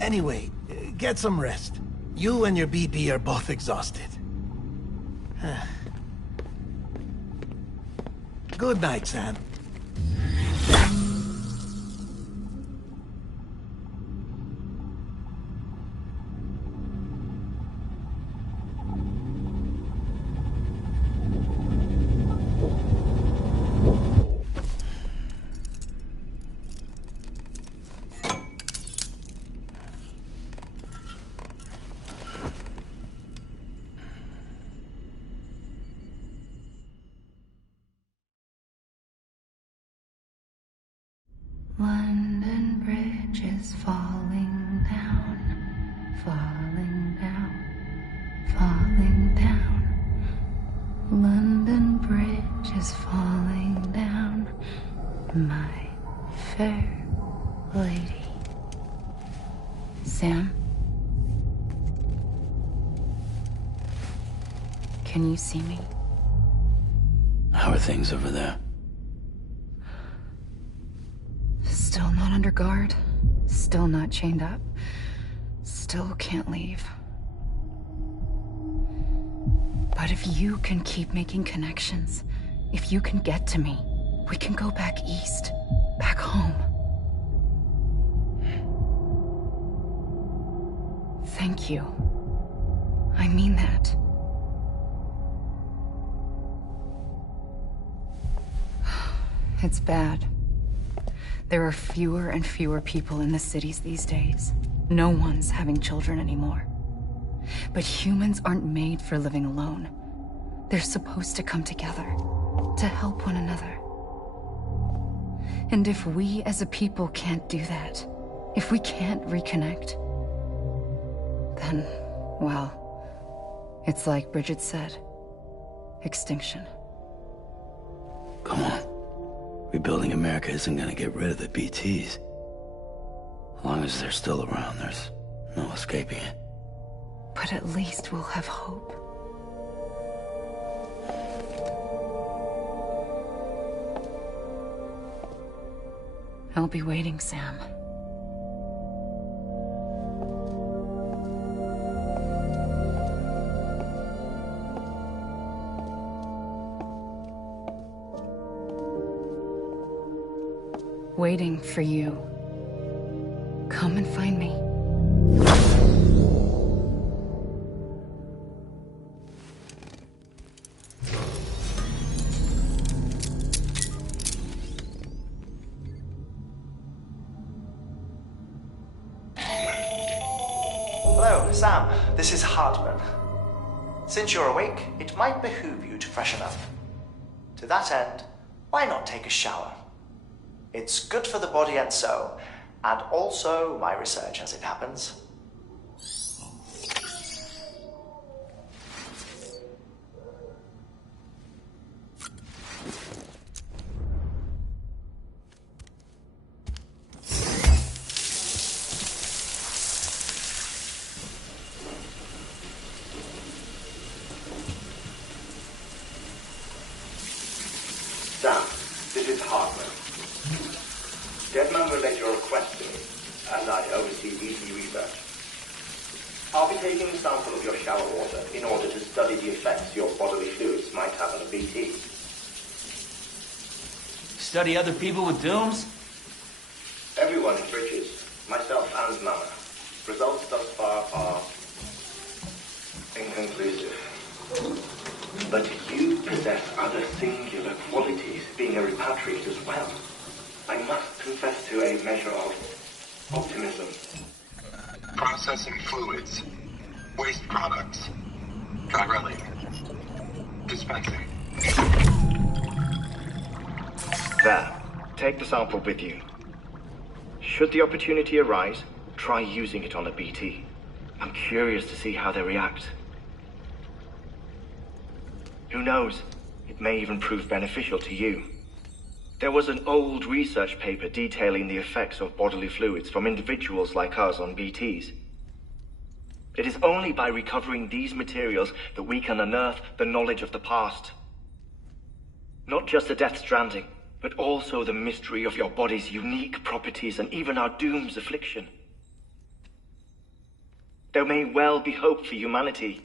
Anyway, get some rest. You and your BB are both exhausted. Good night, Sam. Bridge is falling down, falling down, falling down. London Bridge is falling down, my fair lady. Sam? Can you see me? How are things over there? Still not under guard. Still not chained up. Still can't leave. But if you can keep making connections, if you can get to me, we can go back east. Back home. Thank you. I mean that. It's bad. There are fewer and fewer people in the cities these days. No one's having children anymore. But humans aren't made for living alone. They're supposed to come together, to help one another. And if we as a people can't do that, if we can't reconnect, then, well, it's like Bridget said, extinction. Come on. Rebuilding America isn't gonna get rid of the BTs. As long as they're still around, there's no escaping it. But at least we'll have hope. I'll be waiting, Sam. Waiting for you. Come and find me. Hello, Sam. This is Hartman. Since you're awake, it might behoove you to freshen up. To that end, why not take a shower? It's good for the body and soul, and also my research as it happens. Sam, this is Hartman. Deadman relayed your request to me, and I oversee BT research. I'll be taking a sample of your shower water in order to study the effects your bodily fluids might have on a BT. Study other people with dooms? Everyone in Bridges, myself and Mama. Results thus far are inconclusive. But you possess other singular qualities, being a repatriate as well. I must confess to a measure of optimism. Processing fluids. Waste products. Chirelli. Dispensing. There. Take the sample with you. Should the opportunity arise, try using it on a BT. I'm curious to see how they react. Who knows? It may even prove beneficial to you. There was an old research paper detailing the effects of bodily fluids from individuals like us on BTs. It is only by recovering these materials that we can unearth the knowledge of the past. Not just the Death Stranding, but also the mystery of your body's unique properties and even our doom's affliction. There may well be hope for humanity.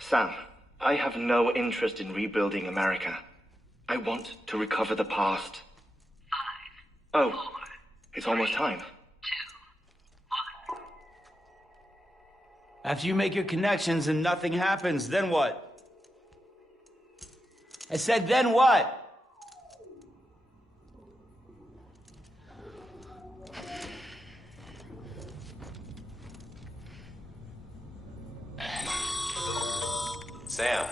Sam, I have no interest in rebuilding America. I want to recover the past. 5, 4, oh, it's almost time. 2, 1. After you make your connections and nothing happens, then what? I said, then what? Sam,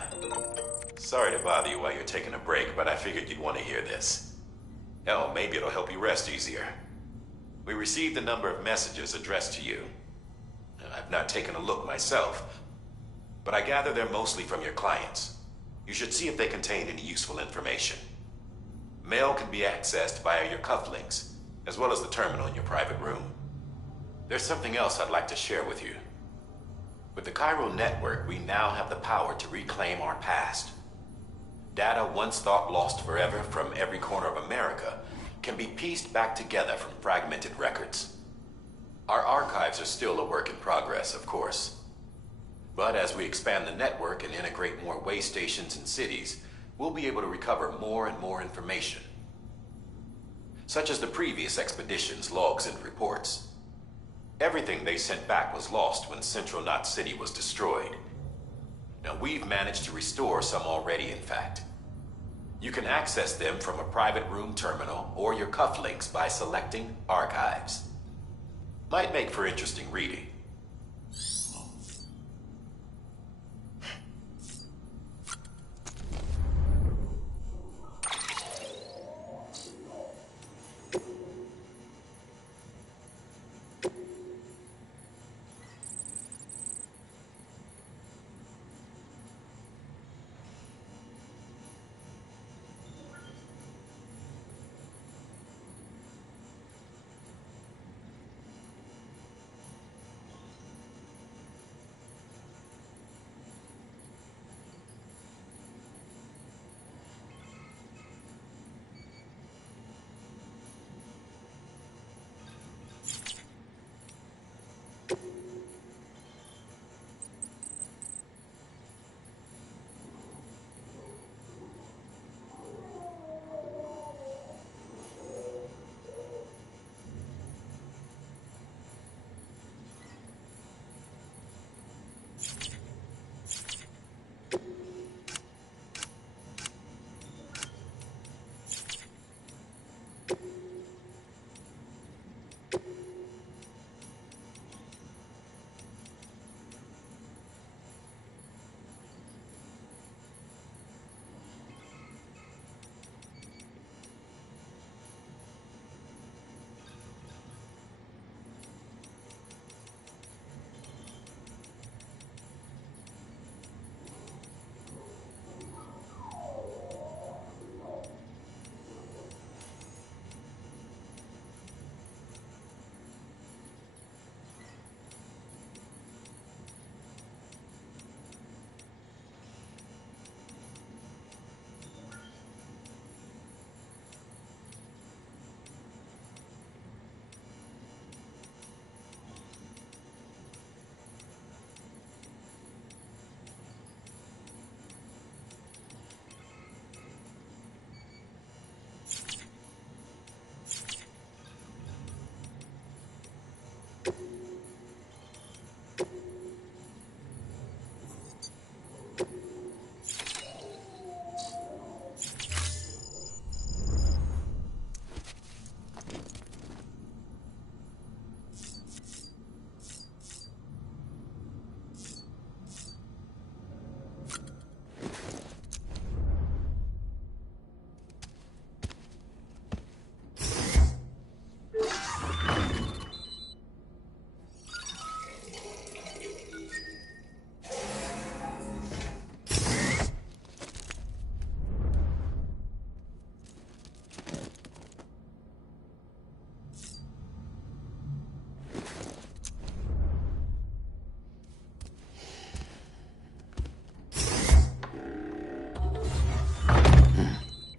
sorry to bother you while you're taking a break, but I figured you'd want to hear this. Hell, maybe it'll help you rest easier. We received a number of messages addressed to you. I've not taken a look myself, but I gather they're mostly from your clients. You should see if they contain any useful information. Mail can be accessed via your cufflinks, as well as the terminal in your private room. There's something else I'd like to share with you. With the Chiral network, we now have the power to reclaim our past. Data once thought lost forever from every corner of America can be pieced back together from fragmented records. Our archives are still a work in progress, of course. But as we expand the network and integrate more way stations and cities, we'll be able to recover more and more information. Such as the previous expedition's logs and reports. Everything they sent back was lost when Central Knot City was destroyed. Now we've managed to restore some already, in fact. You can access them from a private room terminal or your cufflinks by selecting Archives. Might make for interesting reading.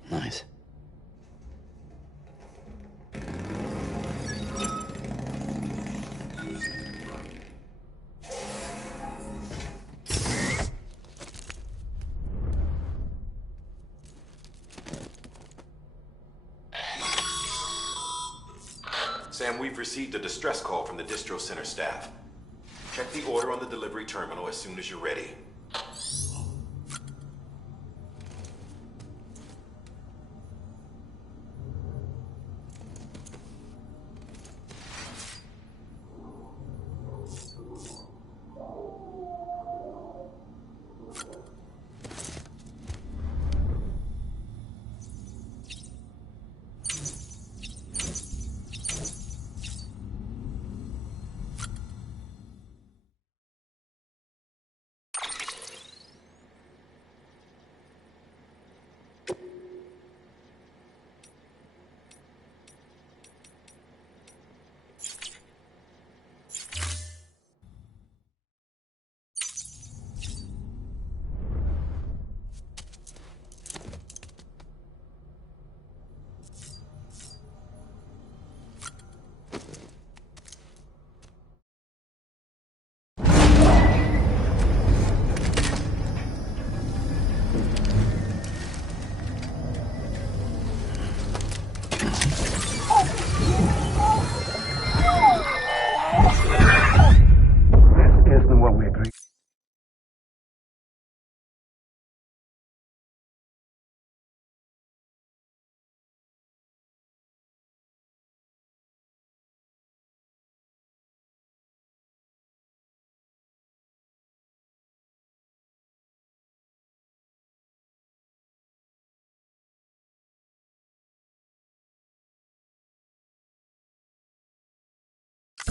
Nice. Sam, we've received a distress call from the distro center staff. Check the order on the delivery terminal as soon as you're ready.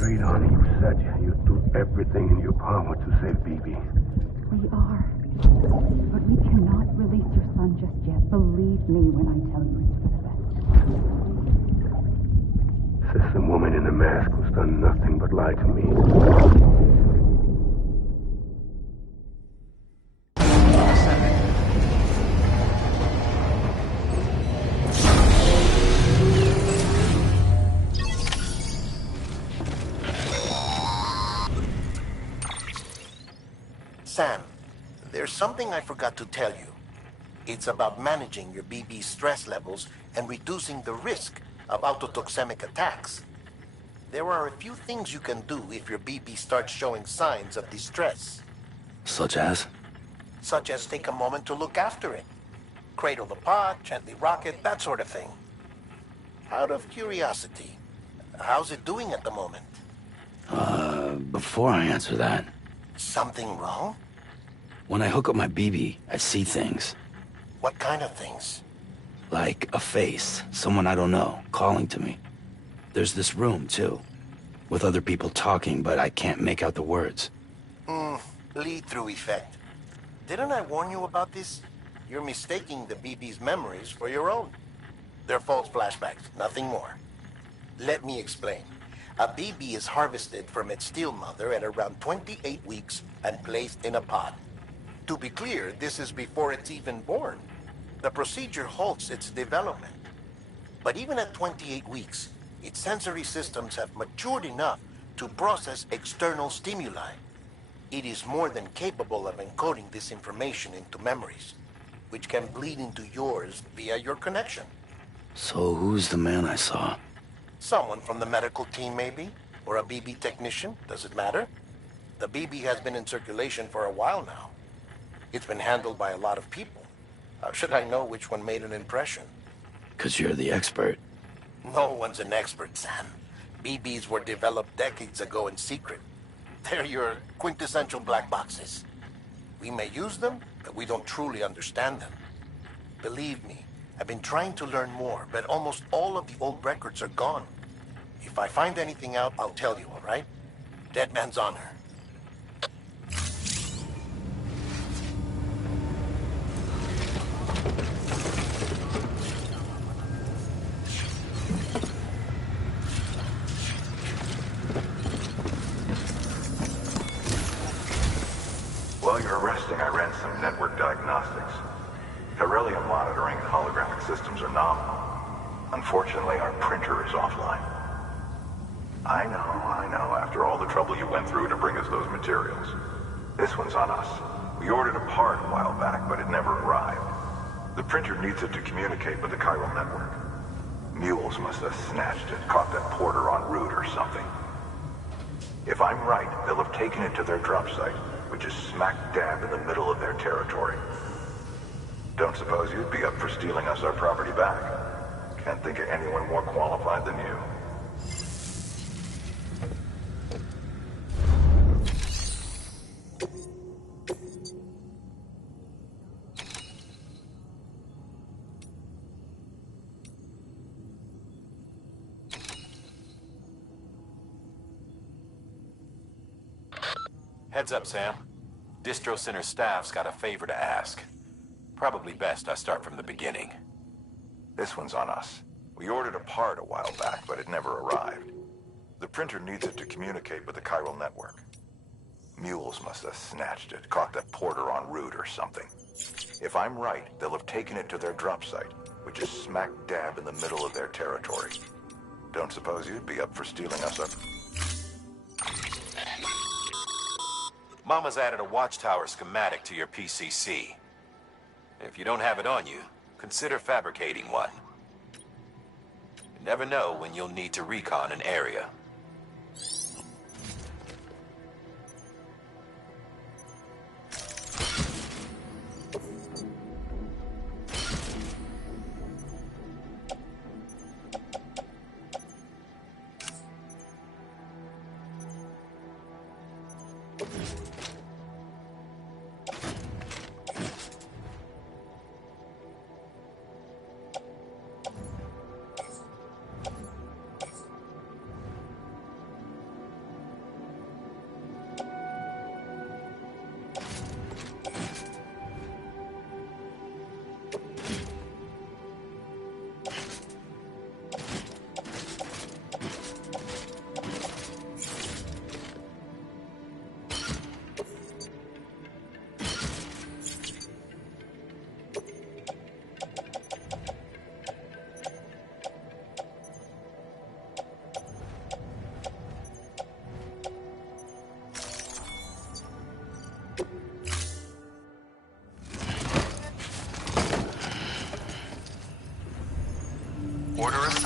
straight on. You said you'd do everything in your power to save BB. We are. But we cannot release your son just yet. Believe me when I tell you it's for the best. Says some woman in a mask who's done nothing but lie to me. Sam, there's something I forgot to tell you. It's about managing your BB stress levels and reducing the risk of autotoxemic attacks. There are a few things you can do if your BB starts showing signs of distress. Such as? Such as take a moment to look after it. Cradle the pod, gently rock it, that sort of thing. Out of curiosity, how's it doing at the moment? Before I answer that... Something wrong? When I hook up my BB, I see things. What kind of things? Like a face, someone I don't know, calling to me. There's this room, too, with other people talking, but I can't make out the words. Lead-through effect. Didn't I warn you about this? You're mistaking the BB's memories for your own. They're false flashbacks, nothing more. Let me explain. A BB is harvested from its steel mother at around 28 weeks and placed in a pod. To be clear, this is before it's even born. The procedure halts its development. But even at 28 weeks, its sensory systems have matured enough to process external stimuli. It is more than capable of encoding this information into memories, which can bleed into yours via your connection. So who's the man I saw? Someone from the medical team, maybe? Or a BB technician? Does it matter? The BB has been in circulation for a while now. It's been handled by a lot of people. How should I know which one made an impression? 'Cause you're the expert. No one's an expert, Sam. BBs were developed decades ago in secret. They're your quintessential black boxes. We may use them, but we don't truly understand them. Believe me, I've been trying to learn more, but almost all of the old records are gone. If I find anything out, I'll tell you, all right? Dead man's honor. While you're resting, I ran some network diagnostics. Beryllium monitoring and holographic systems are nominal. Unfortunately, our printer is offline. I know, after all the trouble you went through to bring us those materials. This one's on us. We ordered a part a while back, but it never arrived. The printer needs it to communicate with the chiral network. Mules must have snatched it, caught that porter en route or something. If I'm right, they'll have taken it to their drop site, which is smack dab in the middle of their territory. Don't suppose you'd be up for stealing us our property back? Can't think of anyone more qualified than you. Heads up, Sam. Distro Center staff's got a favor to ask. Probably best I start from the beginning. This one's on us. We ordered a part a while back, but it never arrived. The printer needs it to communicate with the chiral network. Mules must have snatched it, caught that porter en route or something. If I'm right, they'll have taken it to their drop site, which is smack dab in the middle of their territory. Don't suppose you'd be up for stealing us our... Mama's added a watchtower schematic to your PCC. If you don't have it on you, consider fabricating one. You never know when you'll need to recon an area.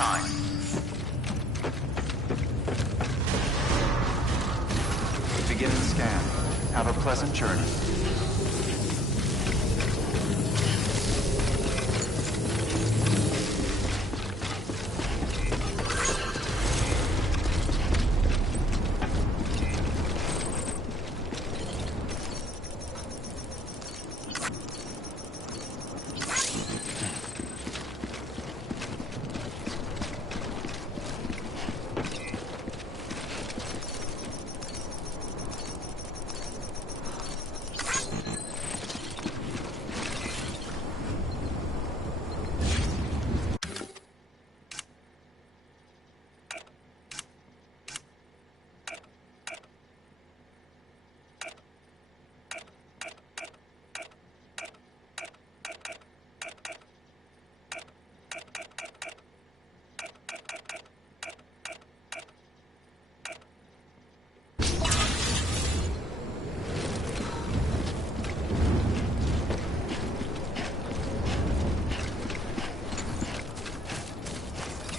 time. Beginning scan. Have a pleasant journey.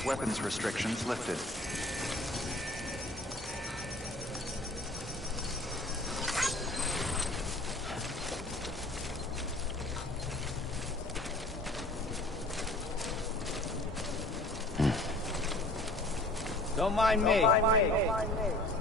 Weapons restrictions lifted. Don't mind me.